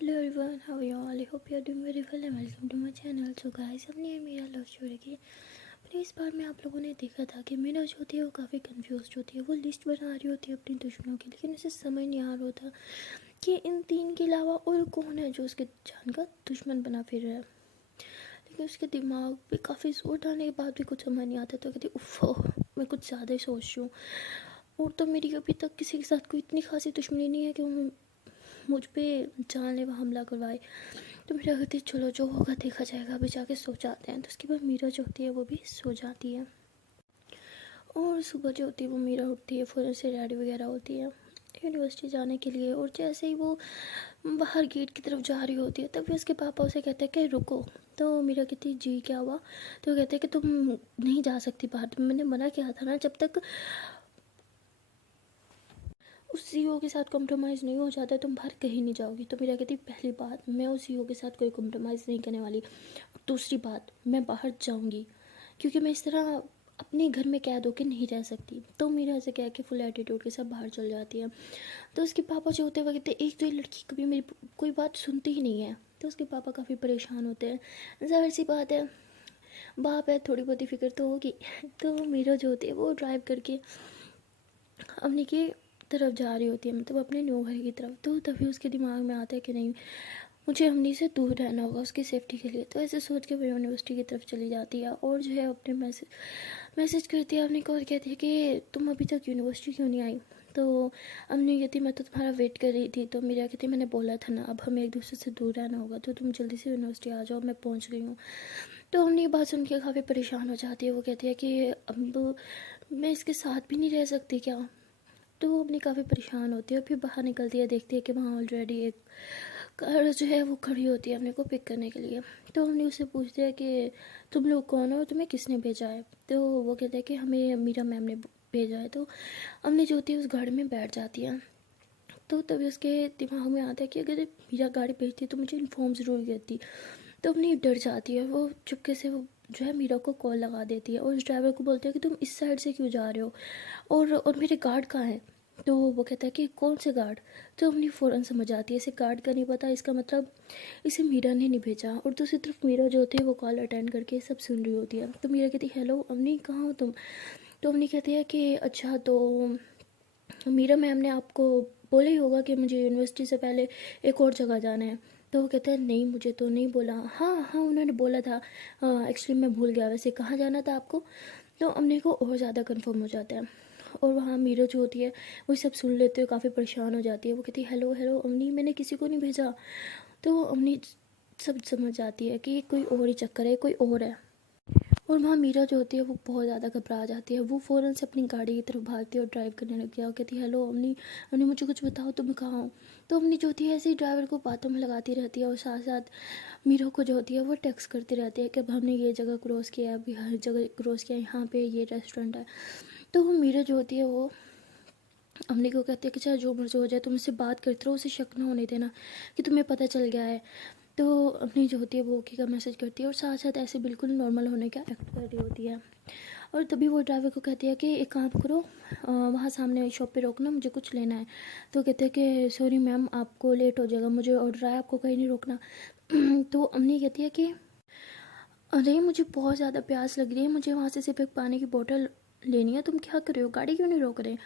Hello everyone, how are you all? I hope you are doing very well and welcome to my channel. So guys, हमने मेरा love story की अपनी इस बार में आप लोगों ने देखा था कि मीरा जो होती है वो काफ़ी कंफ्यूज होती है। वो लिस्ट बना रही होती है अपनी दुश्मनों की, लेकिन उसे समझ नहीं आ रहा होता कि इन तीन के अलावा और कौन है जो उसके जान का दुश्मन बना फिर रहा है। लेकिन उसके दिमाग पे काफ़ी जोर डालने के बाद भी कुछ समझ नहीं आता, तो कहती उफ़ो मैं कुछ ज़्यादा ही सोच रही हूँ। और तो मेरी अभी तक किसी के साथ कोई इतनी खासी दुश्मनी नहीं है कि वो मुझ पे जानलेवा हमला करवाए। तो मीरा कहती है चलो जो होगा देखा जाएगा, अभी जाके सो जाते हैं। तो उसके बाद मीरा जो होती है वो भी सो जाती है। और सुबह जो होती है वो मीरा उठती है, फ़ौरन से रेडी वगैरह होती है यूनिवर्सिटी जाने के लिए। और जैसे ही वो बाहर गेट की तरफ जा रही होती है तभी उसके पापा उसे कहते हैं कि रुको। तो मीरा कहती है जी क्या हुआ? तो कहते हैं कि तुम नहीं जा सकती बाहर, मैंने मना किया था ना, जब तक उस सीईओ के साथ कॉम्प्रोमाइज़ नहीं हो जाता है तुम बाहर कहीं नहीं जाओगी। तो मेरा कहती पहली बात, मैं उस सीईओ के साथ कोई कॉम्प्रोमाइज़ नहीं करने वाली। दूसरी बात, मैं बाहर जाऊंगी क्योंकि मैं इस तरह अपने घर में कैद होकर नहीं रह सकती। तो मेरा ऐसे कह के फुल एटीट्यूड के साथ बाहर चल जाती है। तो उसके पापा जो होते हैं वो कहते हैं एक तो ये लड़की कभी मेरी कोई बात सुनती ही नहीं है। तो उसके पापा काफ़ी परेशान होते हैं। ज़ाहिर सी बात है, बाप है, थोड़ी बहुत ही फिक्र तो होगी। तो मीरा जो होती है वो ड्राइव करके अपने की तरफ जा रही होती है, मतलब अपने न्यू घर की तरफ। तो तभी उसके दिमाग में आता है कि नहीं, मुझे अमनी से दूर रहना होगा उसकी सेफ्टी के लिए। तो ऐसे सोच के वो यूनिवर्सिटी की तरफ चली जाती है और जो है अपने मैसेज करती है अपने को और कहती है कि तुम अभी तक यूनिवर्सिटी क्यों नहीं आई? तो अमनी कहती मैं तो तुम्हारा वेट कर रही थी। तो मेरा कहती मैंने बोला था ना अब हमें एक दूसरे से दूर रहना होगा, तो तुम जल्दी से यूनिवर्सिटी आ जाओ, मैं पहुँच गई हूँ। तो अमनी ये बात सुन के काफ़ी परेशान हो जाती है। वो कहती है कि अब मैं इसके साथ भी नहीं रह सकती क्या? तो वो अपनी काफ़ी परेशान होती है। फिर बाहर निकलती है, देखती है कि वहाँ ऑलरेडी एक कार जो है वो खड़ी होती है अपने को पिक करने के लिए। तो हमने उससे पूछते हैं कि तुम लोग कौन हो, तुम्हें किसने भेजा है? तो वो कहता है कि हमें मीरा मैम ने भेजा है। तो हमने जो होती है उस गाड़ी में बैठ जाती है। तो तभी उसके दिमाग में आता है कि अगर मीरा गाड़ी भेजती तो मुझे इन्फॉर्म ज़रूर करती। तो अपनी डर जाती है, वो चुपके से वो जो है मीरा को कॉल लगा देती है और उस ड्राइवर को बोलते हैं कि तुम इस साइड से क्यों जा रहे हो और मेरे गार्ड कहाँ हैं? तो वो कहता है कि कौन से गार्ड? तो अपनी फ़ौरन समझ आती है इसे गार्ड का नहीं पता, इसका मतलब इसे मीरा ने नहीं भेजा। और दूसरी तरफ मीरा जो होती है वो कॉल अटेंड करके सब सुन रही होती है। तो मीरा कहती है हेलो अमनी, कहाँ हो तुम? तो अमनी कहती है कि अच्छा, तो मीरा मैम ने आपको बोला ही होगा कि मुझे यूनिवर्सिटी से पहले एक और जगह जाना है। तो वो कहता है नहीं, मुझे तो नहीं बोला। हाँ हाँ उन्होंने बोला था, एक्चुअली मैं भूल गया, वैसे कहाँ जाना था आपको? तो अमनी को और ज़्यादा कंफर्म हो जाता है। और वहाँ मीरा जो होती है वो सब सुन लेते हुए काफ़ी परेशान हो जाती है। वो कहती है हेलो हेलो अमनी, मैंने किसी को नहीं भेजा। तो अमनी सब समझ जाती है कि कोई और ही चक्कर है, कोई और है। और वहाँ मीरा जो होती है वो बहुत ज़्यादा घबरा जाती है। वो फ़ौरन से अपनी गाड़ी की तरफ भागती है और ड्राइव करने लगती है और कहती है हेलो अमनी, अमनी मुझे कुछ बताओ, तुम कहाँ हो? तो अमनी जो होती है ऐसे ही ड्राइवर को बातों में लगाती रहती है और साथ साथ मीरा को जो होती है वो टेक्स्ट करती रहती है कि अब हमने ये जगह क्रॉस किया, अभी हर जगह क्रॉस किया, यहाँ पे ये रेस्टोरेंट है। तो वो मीरा जो होती है वो अमनी को कहती है कि चाहे जो मर्जी हो जाए तुम इससे बात करते रहो, उसे शक ना होने देना कि तुम्हें पता चल गया है। तो अपनी जो होती है वो ओके का मैसेज करती है और साथ साथ ऐसे बिल्कुल नॉर्मल होने का एक्ट कर रही होती है। और तभी वो ड्राइवर को कहती है कि एक काम करो, वहाँ सामने शॉप पे रोकना, मुझे कुछ लेना है। तो कहते हैं कि सॉरी मैम आपको लेट हो जाएगा, मुझे ऑर्डर है, आपको कहीं नहीं रोकना। तो अमनी कहती है कि अरे मुझे बहुत ज़्यादा प्यास लग रही है, मुझे वहाँ से सिर्फ एक पानी की बोतल लेनी है, तुम क्या कर रहे हो, गाड़ी क्यों नहीं रोक रहे?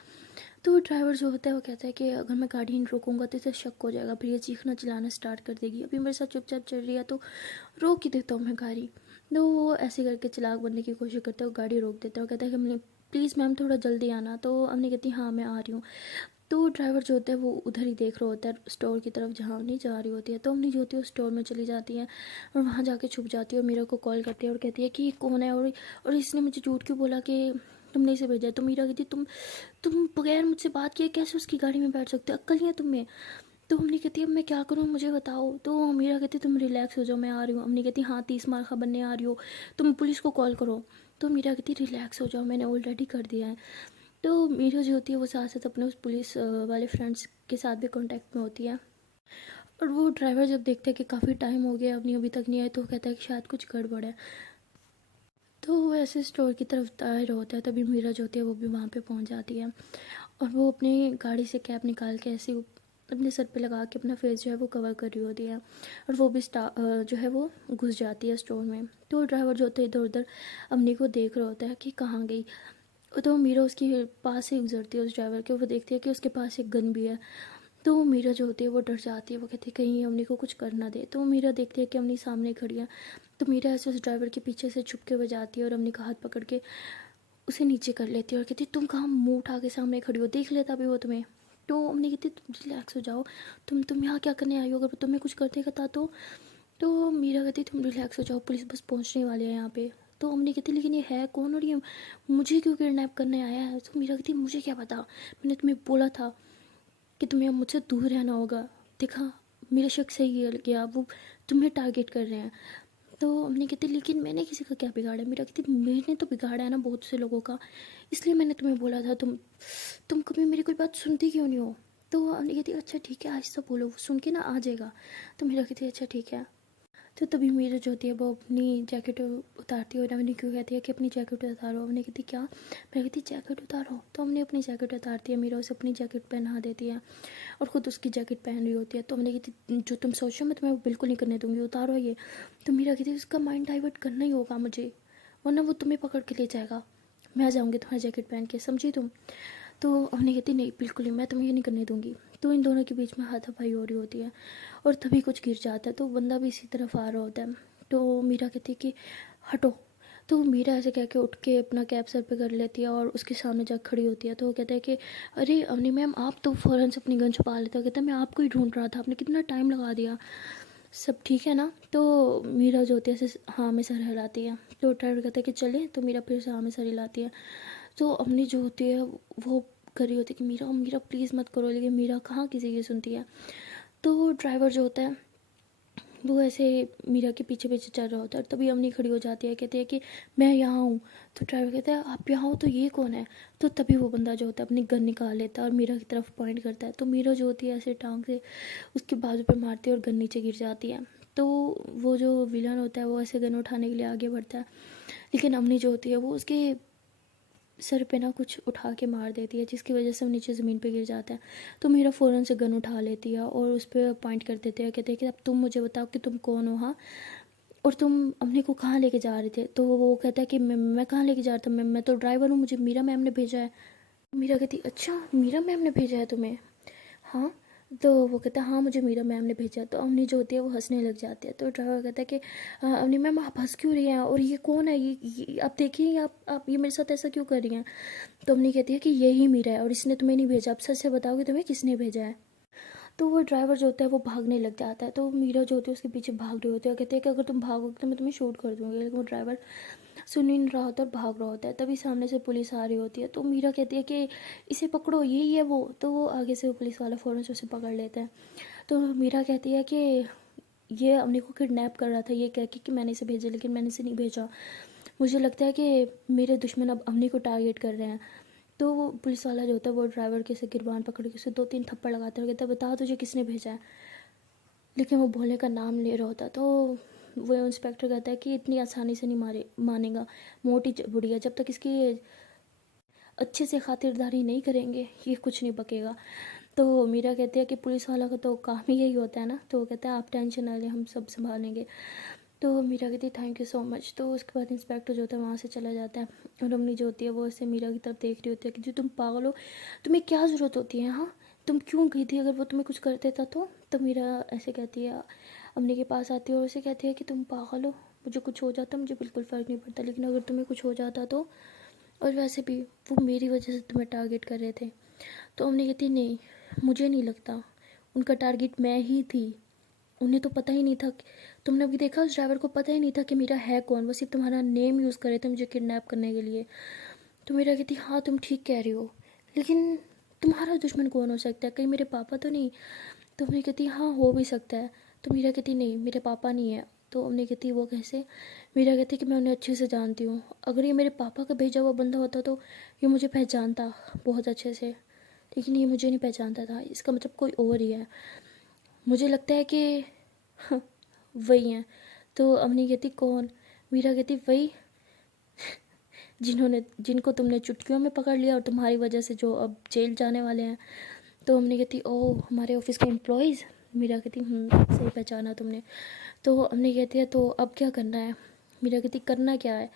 तो ड्राइवर जो होता है वो कहता है कि अगर मैं गाड़ी नहीं रोकूंगा तो इसे शक हो जाएगा, फिर ये चीखना चिल्लाना स्टार्ट कर देगी, अभी मेरे साथ चुपचाप चल रही है तो रोक ही देता हूँ मैं गाड़ी। तो वो ऐसे करके चालाक बनने की कोशिश करता है, वो गाड़ी रोक देता है और कहता है कि मैंने प्लीज़ मैम थोड़ा जल्दी आना। तो हमने कहती हाँ मैं आ रही हूँ। तो ड्राइवर जो होता है वो उधर ही देख रहा होता है स्टोर की तरफ जहाँ नहीं जा रही होती है। तो हमने जो होती है उस स्टोर में चली जाती है और वहाँ जाके छुप जाती है और मीरा को कॉल करती है और कहती है कि कौन है और इसने मुझे झूठ क्यों बोला कि तुमने इसे भेजा है? तो मीरा कहती तुम बगैर मुझसे बात किए कैसे उसकी गाड़ी में बैठ सकते हो, अक्ल नहीं है तुम्हें? तो हमने कहती है अब मैं क्या करूँ, मुझे बताओ। तो मीरा कहती तुम रिलैक्स हो जाओ, मैं आ रही हूँ। हमने कहती हाँ 30 मार बनने आ रही हो, तुम पुलिस को कॉल करो। तो मीरा कहती रिलैक्स हो जाओ, मैंने ऑलरेडी कर दिया है। तो मीरा जो होती है वो साथ साथ अपने उस पुलिस वाले फ्रेंड्स के साथ भी कांटेक्ट में होती है। और वो ड्राइवर जब देखता है कि काफ़ी टाइम हो गया अपनी अभी तक नहीं आए तो वो कहता है कि शायद कुछ गड़बड़ है। तो वो ऐसे स्टोर की तरफ दायर होता है, तभी मीरा जो होती है वो भी वहाँ पे पहुँच जाती है और वो अपनी गाड़ी से कैब निकाल के ऐसे अपने सर पे लगा के अपना फेस जो है वो कवर कर रही होती है, और वो भी जो है वो घुस जाती है स्टोर में। तो ड्राइवर जो होता है इधर उधर अवनी को देख रहा होता है कि कहाँ गई। तो मीरा उसके पास से गुजरती है उस ड्राइवर के, वो देखती है कि उसके पास एक गन भी है। तो मीरा जो होती है वो डर जाती है, वो कहती है कहीं अवनी को कुछ कर ना दे। तो मीरा देखती है कि अवनी सामने खड़ी है। तो मीरा ऐसे उस ड्राइवर के पीछे से छुप के बजाती है और अवनी का हाथ पकड़ के उसे नीचे कर लेती है और कहती है तुम कहाँ मुंह उठा के सामने खड़ी हो, देख लेता भी वो तुम्हें। तो अवनी कहती तुम रिलैक्स हो जाओ, तुम यहाँ क्या करने आई हो, अगर तुम्हें कुछ करते कहता तो मीरा कहती तुम रिलैक्स हो जाओ, पुलिस बस पहुँचने वाली है यहाँ पे। तो अम्मी कहती लेकिन ये है कौन और ये मुझे क्यों किडनैप करने आया है। तो मीरा कहती मुझे क्या पता, मैंने तुम्हें बोला था कि तुम्हें अब मुझसे दूर रहना होगा। देखा मेरा शक सही गया, वो तुम्हें टारगेट कर रहे हैं। तो हमने कहती लेकिन मैंने किसी का क्या बिगाड़ा। मेरा कहती मैंने तो बिगाड़ा है ना बहुत से लोगों का, इसलिए मैंने तुम्हें बोला था। तुम कभी मेरी कोई बात सुनती क्यों नहीं हो। तो हमने कहती अच्छा ठीक है आहिस्ता बोलो, वो सुन के ना आ जाएगा। तो मेरा कहती अच्छा ठीक है। तो तभी मीरा जो होती है वो अपनी जैकेट उतारती है और हमने क्यों कहती है कि अपनी जैकेट उतारो। हमने कहती क्या, मैं कहती जैकेट उतारो। तो हमने अपनी जैकेट उतारती है, मीरा उसे अपनी जैकेट पहना देती है और ख़ुद उसकी जैकेट पहन रही होती है। तो हमने कहती जो तुम सोचो मैं तुम्हें बिल्कुल नहीं करने दूँगी, उतारो ये। तो मीरा कहती उसका माइंड डाइवर्ट करना ही होगा मुझे, वरना वो तुम्हें पकड़ के ले जाएगा, मैं जाऊँगी तुम्हारी जैकेट पहन के, समझी तुम। तो हमने कहती नहीं बिल्कुल नहीं, मैं तुम्हें ये नहीं करने दूँगी। तो इन दोनों के बीच में हाथापाई हो रही होती है और तभी कुछ गिर जाता है। तो बंदा भी इसी तरफ आ रहा होता है। तो मीरा कहती है कि हटो। तो मीरा ऐसे कह के उठ के अपना कैप सर पे कर लेती है और उसके सामने जा खड़ी होती है। तो वो कहता है कि अरे अवनी मैम आप तो फ़ौरन से अपनी गन छुपा लेते हो। कहता है मैं आपको ही ढूंढ रहा था, आपने कितना टाइम लगा दिया, सब ठीक है ना। तो मीरा जो होती है ऐसे हाँ में सर हिलाती है। तो ड्राइवर कहता है कि चले। तो मीरा फिर से हाँ में सर हिलाती है। तो अवनी जो होती है वो कर रही होती है कि मीरा मीरा प्लीज़ मत करो, लेकिन मीरा कहाँ किसी की सुनती है। तो ड्राइवर जो होता है वो ऐसे मीरा के पीछे पीछे चल रहा होता है और तभी अवनी खड़ी हो जाती है, कहती है कि मैं यहाँ हूँ। तो ड्राइवर कहता है आप यहाँ हो तो ये कौन है। तो तभी वो बंदा जो होता है अपनी गन निकाल लेता है और मीरा की तरफ पॉइंट करता है। तो मीरा जो होती है ऐसे टांग से उसके बाजू पर मारती है और गन नीचे गिर जाती है। तो वो जो विलन होता है वो ऐसे गन उठाने के लिए आगे बढ़ता है, लेकिन अवनी जो होती है वो उसके सर पे ना कुछ उठा के मार देती है, जिसकी वजह से वो नीचे ज़मीन पे गिर जाता है। तो मीरा फ़ौरन से गन उठा लेती है और उस पर पॉइंट कर देते हैं, कहते हैं कि अब तुम मुझे बताओ कि तुम कौन हो, हाँ, और तुम अम्मी को कहाँ लेके जा रहे थे। तो वो कहता है कि मैं कहाँ लेके जा रहा था, मैं तो ड्राइवर हूँ, मुझे मीरा मैम ने भेजा है। मीरा कहती अच्छा मीरा मैम ने भेजा है तुम्हें, हाँ। तो वो कहता है हाँ मुझे मीरा मैम ने भेजा। तो अवनी जो होती है वो हंसने लग जाती है। तो ड्राइवर कहता है कि अवनी मैम आप हंस क्यों रही हैं, और ये कौन है, ये आप देखिए आप ये मेरे साथ ऐसा क्यों कर रही हैं। तो अवनी कहती है कि यही मीरा है और इसने तुम्हें नहीं भेजा, अब सच से बताओ कि तुम्हें किसने भेजा है। तो वो ड्राइवर जो होता है वो भागने लग जाता है। तो मीरा जो होती है उसके पीछे भाग रही होती है और कहती है कि अगर तुम भागोगे तो मैं तुम्हें शूट कर दूँगी। लेकिन वो ड्राइवर सुन ही नहीं रहा होता और भाग रहा होता है। तभी सामने से पुलिस आ रही होती है। तो मीरा कहती है कि इसे पकड़ो, यही है वो। तो वो आगे से वो पुलिस वाला फ़ौरन से उसे पकड़ लेता है। तो मीरा कहती है कि ये अवनी को किडनैप कर रहा था, ये कह के कि मैंने इसे भेजा, लेकिन मैंने इसे नहीं भेजा। मुझे लगता है कि मेरे दुश्मन अब अवनी को टारगेट कर रहे हैं। तो वो पुलिस वाला जो होता है वो ड्राइवर के से गिरबान पकड़ के उसे 2-3 थप्पड़ लगाता है और कहता है बता तुझे किसने भेजा है। लेकिन वो भोले का नाम ले रहा होता। तो वो इंस्पेक्टर कहता है कि इतनी आसानी से नहीं मानेगा, मोटी बुढ़िया, जब तक इसकी अच्छे से खातिरदारी नहीं करेंगे ये कुछ नहीं बकेगा। तो मीरा कहती है कि पुलिस वाला का तो काम ही यही होता है ना। तो वो कहता है आप टेंशन ना लें, हम सब संभालेंगे। तो मीरा कहती है थैंक यू सो मच। तो उसके बाद इंस्पेक्टर जो होता है वहाँ से चला जाता है और अम्मी जो होती है वो ऐसे मीरा की तरफ देख रही होती है कि जी तुम पागल हो, तुम्हें क्या ज़रूरत होती है, हाँ, तुम क्यों गई थी, अगर वो तुम्हें कुछ कर देता तो मीरा ऐसे कहती है, अम्मी के पास आती है और उसे कहती है कि तुम पागल हो, मुझे कुछ हो जाता मुझे बिल्कुल फ़र्क नहीं पड़ता, लेकिन अगर तुम्हें कुछ हो जाता तो, और वैसे भी वो मेरी वजह से तुम्हें टारगेट कर रहे थे। तो अम्मी कहती नहीं, मुझे नहीं लगता, उनका टारगेट मैं ही थी, उन्हें तो पता ही नहीं था तुमने अभी देखा उस ड्राइवर को पता ही नहीं था कि मेरा है कौन, वो सिर्फ तुम्हारा नेम यूज़ कर रहे थे मुझे किडनैप करने के लिए। तो मेरा कहती हाँ तुम ठीक कह रही हो, लेकिन तुम्हारा दुश्मन कौन हो सकता है, कहीं मेरे पापा तो नहीं। तो मेरी कहती हाँ हो भी सकता है। तो मेरा कहती नहीं मेरे पापा नहीं है। तो अम्मी कहती वो कैसे। मेरा कहती कि मैं उन्हें अच्छे से जानती हूँ, अगर ये मेरे पापा का भेजा हुआ बंदा होता तो ये मुझे पहचानता बहुत अच्छे से, लेकिन ये मुझे नहीं पहचानता था, इसका मतलब कोई और ही है, मुझे लगता है कि वही हैं। तो अम्मी कहती कौन। मीरा कहती वही जिनको तुमने चुटकियों में पकड़ लिया और तुम्हारी वजह से जो अब जेल जाने वाले हैं। तो हमने कहती ओह हमारे ऑफिस के एम्प्लॉयज़। मीरा कहती सही पहचाना तुमने। तो हमने कहती है तो अब क्या करना है। मीरा कहती करना क्या है,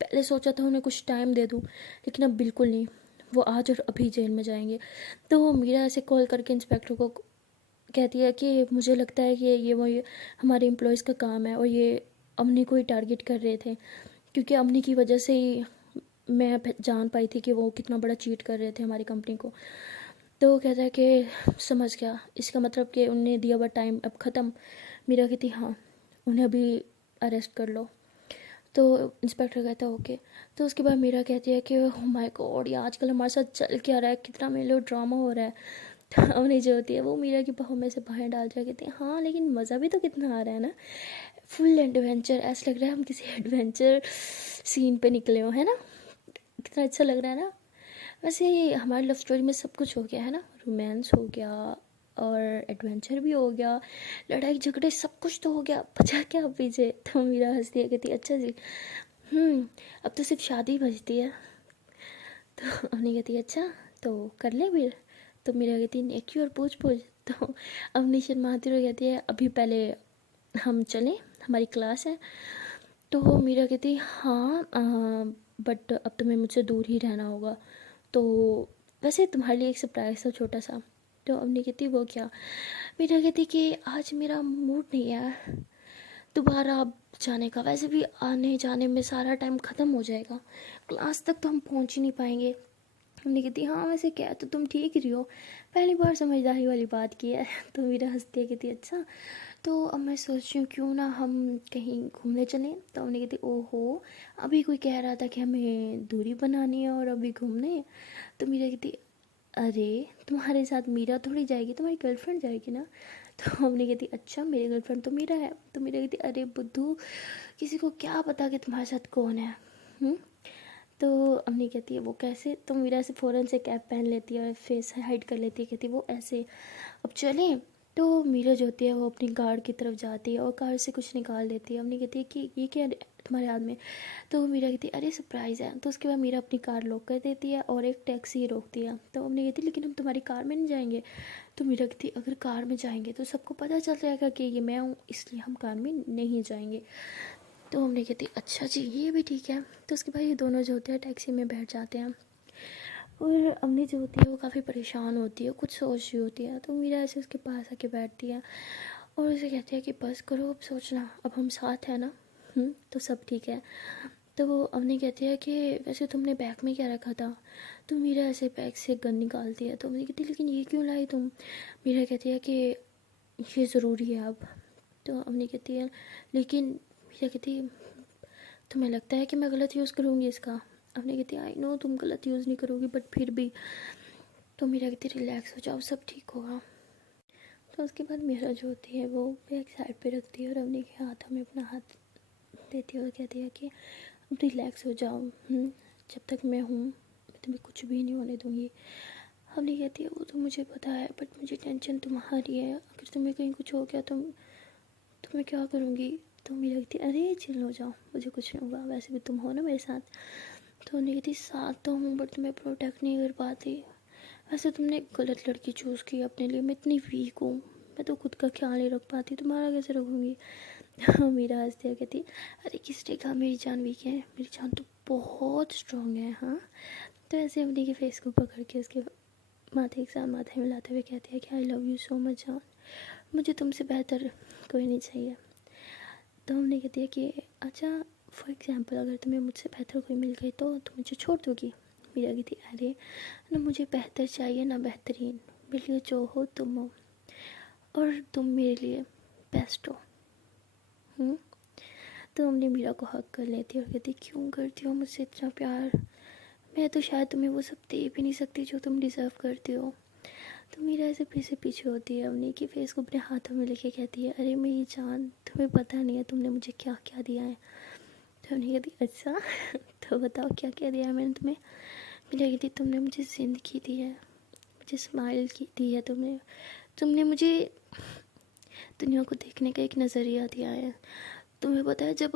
पहले सोचा था उन्हें कुछ टाइम दे दूँ लेकिन अब बिल्कुल नहीं, वो आज और अभी जेल में जाएंगे। तो मीरा ऐसे कॉल करके इंस्पेक्टर को कहती है कि मुझे लगता है कि ये हमारे एम्प्लॉयज़ का काम है और ये अमनी को ही टारगेट कर रहे थे, क्योंकि अमनी की वजह से ही मैं जान पाई थी कि वो कितना बड़ा चीट कर रहे थे हमारी कंपनी को। तो वो कहता है कि समझ गया, इसका मतलब कि उन्हें दिया हुआ टाइम अब ख़त्म। मीरा कहती हाँ उन्हें अभी अरेस्ट कर लो। तो इंस्पेक्टर कहता है ओके। तो उसके बाद मीरा कहती है कि ओह माय गॉड ये आजकल हमारे साथ चल क्या रहा है, कितना मेरे लिए ड्रामा हो रहा है। तो अवनी जो होती है वो मीरा की बाहों में से बाहर डाल जाए कहती है हाँ लेकिन मज़ा भी तो कितना आ रहा है ना, फुल एडवेंचर, ऐसा लग रहा है हम किसी एडवेंचर सीन पे निकले हो, है ना, कितना अच्छा लग रहा है ना। वैसे हमारी लव स्टोरी में सब कुछ हो गया है ना, रोमांस हो गया और एडवेंचर भी हो गया, लड़ाई झगड़े सब कुछ तो हो गया, बचा क्या अब पीछे। तो मीरा हंसती है कहती अच्छा जी अब तो सिर्फ शादी बचती है। तो अवनी कहती है अच्छा तो कर ले फिर। तो मीरा कहती है नेकी और पूछ पूछ। तो अवनी शर्माती हुई कहती है अभी पहले हम चलें, हमारी क्लास है। तो मीरा कहती हाँ बट अब तुम्हें मुझसे दूर ही रहना होगा, तो वैसे तुम्हारे लिए एक सरप्राइज़ था छोटा सा। तो अवनी कहती वो क्या। मीरा कहती कि आज मेरा मूड नहीं है दोबारा अब जाने का, वैसे भी आने जाने में सारा टाइम ख़त्म हो जाएगा, क्लास तक तो हम पहुंच ही नहीं पाएंगे। हमने कहती हाँ वैसे क्या तो तुम ठीक ही रही हो, पहली बार समझदारी वाली बात की है। तो मेरा हंसती है कहती अच्छा तो अब मैं सोच रही हूँ क्यों ना हम कहीं घूमने चलें। तो हमने कहती ओहो अभी कोई कह रहा था कि हमें दूरी बनानी है और अभी घूमने। तो मीरा कहती अरे तुम्हारे साथ मीरा थोड़ी जाएगी, तुम्हारी गर्लफ्रेंड जाएगी ना। तो हमने कहती अच्छा मेरी गर्लफ्रेंड तो मीरा है। तो मीरा कहती अरे बुद्धू किसी को क्या पता कि तुम्हारे साथ कौन है। तो अम्मी कहती है वो कैसे। तो मीरा से फ़ौरन से कैप पहन लेती है और फेस हाइड कर लेती है, कहती है वो ऐसे। अब चलें। तो मीरा जो होती है वो अपनी कार की तरफ जाती है और कार से कुछ निकाल देती है। अम्मी कहती है कि ये क्या है तुम्हारे हाथ में। तो मीरा कहती है अरे सरप्राइज़ है। तो उसके बाद मीरा अपनी कार लॉक कर देती है और एक टैक्सी रोकती है। तो अम्मी कहती है लेकिन हम तुम्हारी कार में नहीं जाएंगे। तो मीरा कहती अगर कार में जाएंगे तो सबको पता चल जाएगा कि ये मैं हूँ, इसलिए हम कार में नहीं जाएंगे। तो हमने कहती अच्छा जी ये भी ठीक है। तो उसके बाद ये दोनों जो होते हैं टैक्सी में बैठ जाते हैं और अम्मी जो होती है वो काफ़ी परेशान होती है, कुछ सोच रही होती है। तो मीरा ऐसे उसके पास आके बैठती है और उसे कहती है कि बस करो अब सोचना, अब हम साथ हैं ना। तो सब ठीक है। तो वो अम्मी कहती है कि वैसे तुमने बैग में क्या रखा था। तो मीरा ऐसे बैग से गन निकालती है। तो अम्मी कहती है लेकिन ये क्यों लाई तुम। मीरा कहती है कि ये ज़रूरी है अब। तो अम्मी कहती है लेकिन मीरा कहती है तुम्हें लगता है कि मैं गलत यूज़ करूँगी इसका। आपने कहती आई नो तुम गलत यूज़ नहीं करोगी बट फिर भी। तो मीरा कहती रिलैक्स हो जाओ सब ठीक होगा। तो उसके बाद मीरा जो होती है वो बैग साइड पे रखती है और अवनी के हाथों में अपना हाथ देती है और कहती है कि अब रिलैक्स हो जाओ, जब तक मैं हूँ मैं तुम्हें कुछ भी नहीं होने दूँगी। अवनी कहती है वो तो मुझे पता है बट मुझे टेंशन तुम्हारी है, अगर तुम्हें कहीं कुछ हो गया तो मैं क्या करूँगी। तो मीरा कहती अरे चिल हो जाओ मुझे कुछ नहीं होगा, वैसे भी तुम हो ना मेरे साथ। तो अवनी कहती साथ तो हूँ बट तुम्हें प्रोटेक्ट नहीं कर पाती, वैसे तुमने गलत लड़की चूज़ की अपने लिए, मैं इतनी वीक हूँ, मैं तो खुद का ख्याल नहीं रख पाती, तुम्हारा कैसे रखूँगी। मेरा हंसते कहती अरे किस ने कहा मेरी जान वीक है, मेरी जान तो बहुत स्ट्रॉन्ग है। हाँ तो ऐसे अवनी के फेस को पकड़ के उसके माथे के साथ माथे मिलाते हुए कहती है कि आई लव यू सो मच जान, मुझे तुमसे बेहतर कोई नहीं चाहिए। तो हमने कहती है कि अच्छा फॉर एग्ज़ाम्पल अगर तुम्हें मुझसे बेहतर कोई मिल गई तो तुम मुझे छोड़ दोगी। मीरा कहती अरे ना मुझे बेहतर चाहिए ना बेहतरीन, मेरे लिए जो हो तुम हो और तुम मेरे लिए बेस्ट हो। तो हमने मीरा को हक कर लेती और कहती क्यों करती हो मुझसे इतना प्यार, मैं तो शायद तुम्हें वो सब दे भी नहीं सकती जो तुम डिज़र्व करती हो। तो मीरा ऐसे पीछे पीछे होती है अवनी की फेस को अपने हाथों में लेके कहती है अरे मेरी जान तुम्हें पता नहीं है तुमने मुझे क्या क्या दिया है। तो अवनी कहती अच्छा तो बताओ क्या क्या दिया है मैंने तुम्हें। मीरा कहती तुमने मुझे ज़िंदगी दी है, मुझे स्माइल की दी है, तुमने तुमने मुझे दुनिया को देखने का एक नज़रिया दिया है। तुम्हें पता है जब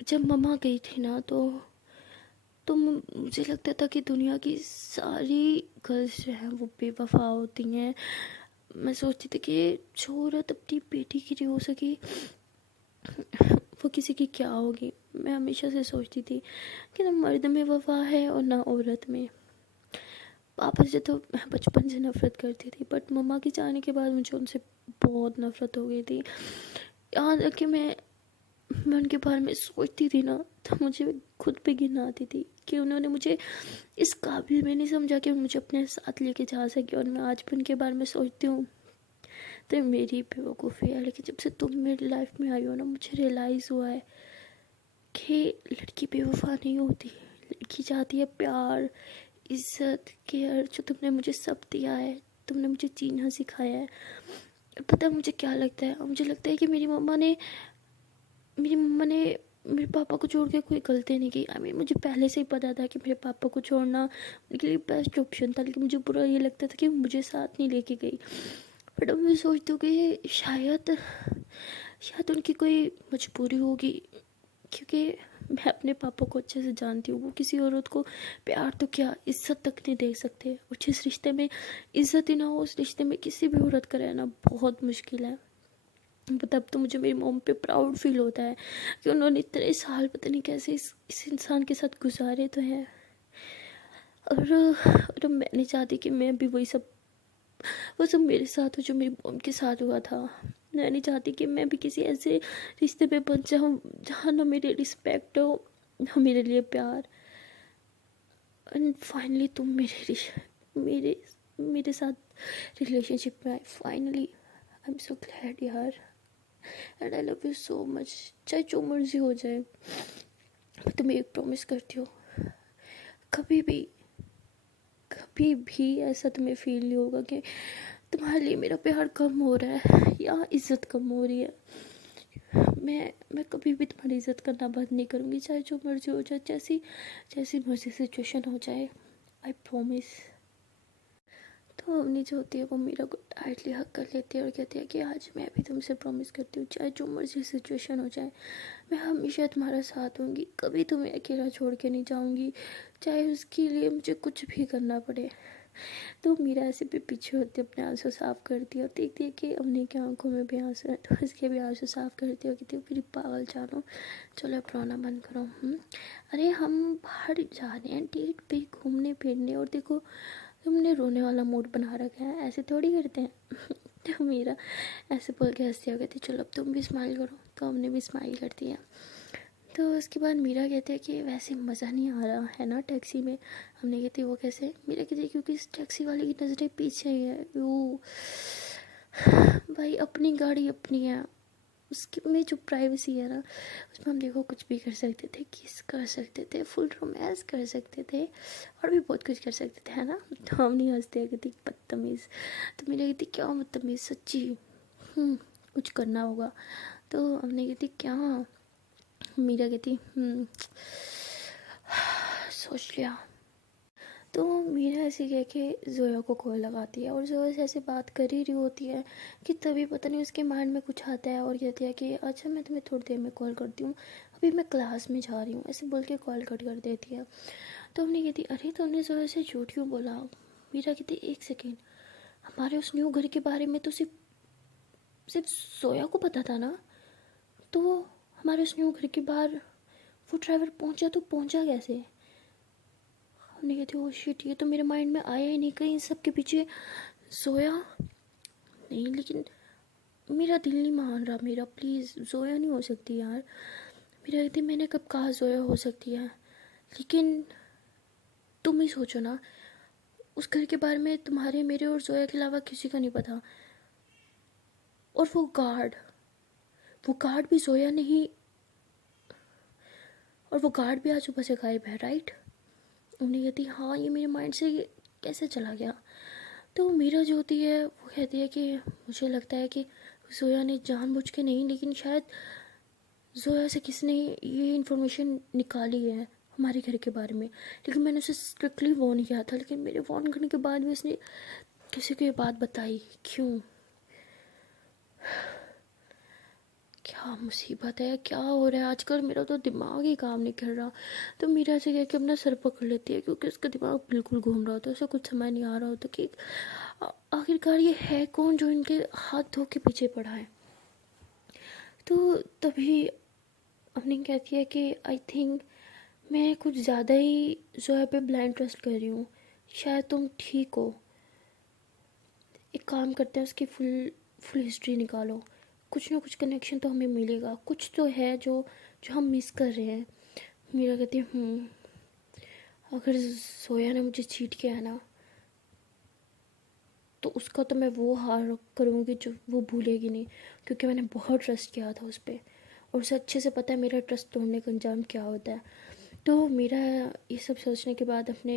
जब मम्मा गई थी ना तो तो मुझे लगता था कि दुनिया की सारी गर्ल्स जो हैं वो बेवफा होती हैं। मैं सोचती थी कि जो औरत अपनी बेटी की नहीं हो सकी वो किसी की क्या होगी। मैं हमेशा से सोचती थी कि ना मर्द में वफा है और ना औरत में। पापा से तो मैं बचपन से नफ़रत करती थी, बट मम्मा के जाने के बाद मुझे उनसे बहुत नफ़रत हो गई थी। यहाँ तक कि मैं उनके बारे में सोचती थी ना, तो मुझे खुद पे घिन आती थी कि उन्होंने मुझे इस काबिल में नहीं समझा कि मुझे अपने साथ लेके जा सके। और मैं आज भी उनके बारे में सोचती हूँ तो मेरी बेवकूफ़ी है। लेकिन जब से तुम मेरी लाइफ में आई हो ना, मुझे रियलाइज़ हुआ है कि लड़की बेवफा नहीं होती। लड़की चाहती है प्यार, इज्जत, केयर, जो तुमने मुझे सब दिया है। तुमने मुझे जीना सिखाया है। पता है मुझे क्या लगता है? मुझे लगता है कि मेरी मम्मा ने मेरे पापा को छोड़ के कोई गलती नहीं की। मुझे पहले से ही पता था कि मेरे पापा को छोड़ना उनके लिए बेस्ट ऑप्शन था, लेकिन मुझे बुरा ये लगता था कि मुझे साथ नहीं लेके गई। बट अब मैं सोचती हूँ कि शायद शायद उनकी कोई मजबूरी होगी, क्योंकि मैं अपने पापा को अच्छे से जानती हूँ। वो किसी औरत को प्यार तो क्या, इज्जत तक नहीं दे सकते। और जिस रिश्ते में इज्जत ही ना हो, उस रिश्ते में किसी भी औरत का रहना बहुत मुश्किल है। तब तो मुझे मेरी मॉम पे प्राउड फील होता है कि उन्होंने इतने साल पता नहीं कैसे इस इंसान के साथ गुजारे तो हैं। और मैं नहीं चाहती कि मैं भी वो सब मेरे साथ हो जो मेरी मॉम के साथ हुआ था। मैं नहीं चाहती कि मैं भी किसी ऐसे रिश्ते में बन जाऊँ जहाँ ना मेरी रिस्पेक्ट हो, ना मेरे लिए प्यार। एंड फाइनली तुम मेरे मेरे साथ रिलेशनशिप में आए। Finally I am so glad यार, and I love you so much. चाहे जो मर्जी हो जाए, मैं तुम्हें एक प्रॉमिस करती हूँ, कभी भी कभी भी ऐसा तुम्हें फील नहीं होगा कि तुम्हारे लिए मेरा प्यार कम हो रहा है या इज्जत कम हो रही है। मैं कभी भी तुम्हारी इज्जत करना बंद नहीं करूँगी, चाहे जो मर्जी हो जाए, जैसी जैसी मर्जी सिचुएशन हो जाए। I promise. तो अम्मी जो होती है वो मीरा को टाइटली हक कर लेती है और कहती है कि आज मैं भी तुमसे प्रॉमिस करती हूँ, चाहे जो मर्जी सिचुएशन हो जाए, मैं हमेशा तुम्हारा साथ दूँगी, कभी तुम्हें अकेला छोड़ के नहीं जाऊँगी, चाहे उसके लिए मुझे कुछ भी करना पड़े। तो मीरा ऐसे भी पीछे होती है, अपने आंसू साफ करती है और देखती है कि अम्मी की आंखों में भी आंसू है, तो इसके भी आंसू साफ करती है। कहती है मेरी पागल जानो, चलो अब रोना बंद करो। अरे हम बाहर जा रहे हैं डेट पे, घूमने फिरने, और देखो तुमने रोने वाला मूड बना रखा है, ऐसे थोड़ी करते हैं। तो मीरा ऐसे बोल के हंसती हो, कहती चलो अब तुम भी स्माइल करो। तो हमने भी स्माइल कर दिया। तो उसके बाद मीरा कहते हैं कि वैसे मज़ा नहीं आ रहा है ना टैक्सी में। हमने कहती वो कैसे? मीरा कहती क्योंकि इस टैक्सी वाले की नज़रें पीछे ही है। वो भाई अपनी गाड़ी अपनी है, उसकी में जो प्राइवेसी है ना, उसमें हम देखो कुछ भी कर सकते थे, किस कर सकते थे, फुल रोमांस कर सकते थे, और भी बहुत कुछ कर सकते थे, है ना। तो हम नहीं हंसते, कहती बदतमीज़। तो मेरे कहती क्या बदतमीज़, सच्ची कुछ करना होगा। तो हमने कहती क्या? मीरा कहती सोच लिया। तो मीरा ऐसे कह के जोया को कॉल लगाती है और जोया से ऐसे बात कर ही रही होती है कि तभी पता नहीं उसके माइंड में कुछ आता है और कहती है कि अच्छा मैं तुम्हें थोड़ी देर में कॉल करती हूँ, अभी मैं क्लास में जा रही हूँ, ऐसे बोल के कॉल कट कर देती है। तो हमने कहती अरे तुमने जोया से झूठ क्यों बोला? मीरा कहती एक सेकेंड, हमारे उस न्यू घर के बारे में तो सिर्फ जोया को पता था ना, तो हमारे उस न्यू घर के बाहर वो ड्राइवर पहुंचा तो पहुंचा कैसे? हमने कहती ओ शिट, ये तो मेरे माइंड में आया ही नहीं, कहीं सबके पीछे जोया नहीं। लेकिन मेरा दिल नहीं मान रहा, मेरा प्लीज़ जोया नहीं हो सकती यार। मेरा कहती मैंने कब कहा जोया हो सकती है? लेकिन तुम ही सोचो ना, उस घर के बारे में तुम्हारे, मेरे और जोया के अलावा किसी को नहीं पता। और वो गार्ड भी जोया नहीं, और वो गार्ड भी आज सुबह से गायब है, राइट? उन्हें कहती हाँ, ये मेरे माइंड से कैसे चला गया? तो मीरा जो होती है वो कहती है कि मुझे लगता है कि जोया ने जानबूझ के नहीं, लेकिन शायद जोया से किसी ने ये इन्फॉर्मेशन निकाली है हमारे घर के बारे में। लेकिन मैंने उसे स्ट्रिक्टली वार्न किया था, लेकिन मेरे वार्न करने के बाद भी उसने किसी को ये बात बताई, क्यों? क्या मुसीबत है, क्या हो रहा है आजकल, मेरा तो दिमाग ही काम नहीं कर रहा। तो मीरा से कह के अपना सर पकड़ लेती है क्योंकि उसका दिमाग बिल्कुल घूम रहा होता है, उसे कुछ समझ नहीं आ रहा होता कि आखिरकार ये है कौन जो इनके हाथ धो के पीछे पड़ा है। तो तभी अपनी कहती है कि आई थिंक मैं कुछ ज़्यादा ही जोया पे ब्लाइंड ट्रस्ट कर रही हूँ, शायद तुम ठीक हो। एक काम करते हैं, उसकी फुल फुल हिस्ट्री निकालो, कुछ ना कुछ कनेक्शन तो हमें मिलेगा, कुछ तो है जो जो हम मिस कर रहे हैं। मीरा कहती है अगर जोया ने मुझे चीट किया है ना, तो उसका तो मैं वो हार करूँगी जो वो भूलेगी नहीं, क्योंकि मैंने बहुत ट्रस्ट किया था उस पर, और उसे अच्छे से पता है मेरा ट्रस्ट तोड़ने का अंजाम क्या होता है। तो मेरा ये सब सोचने के बाद अपने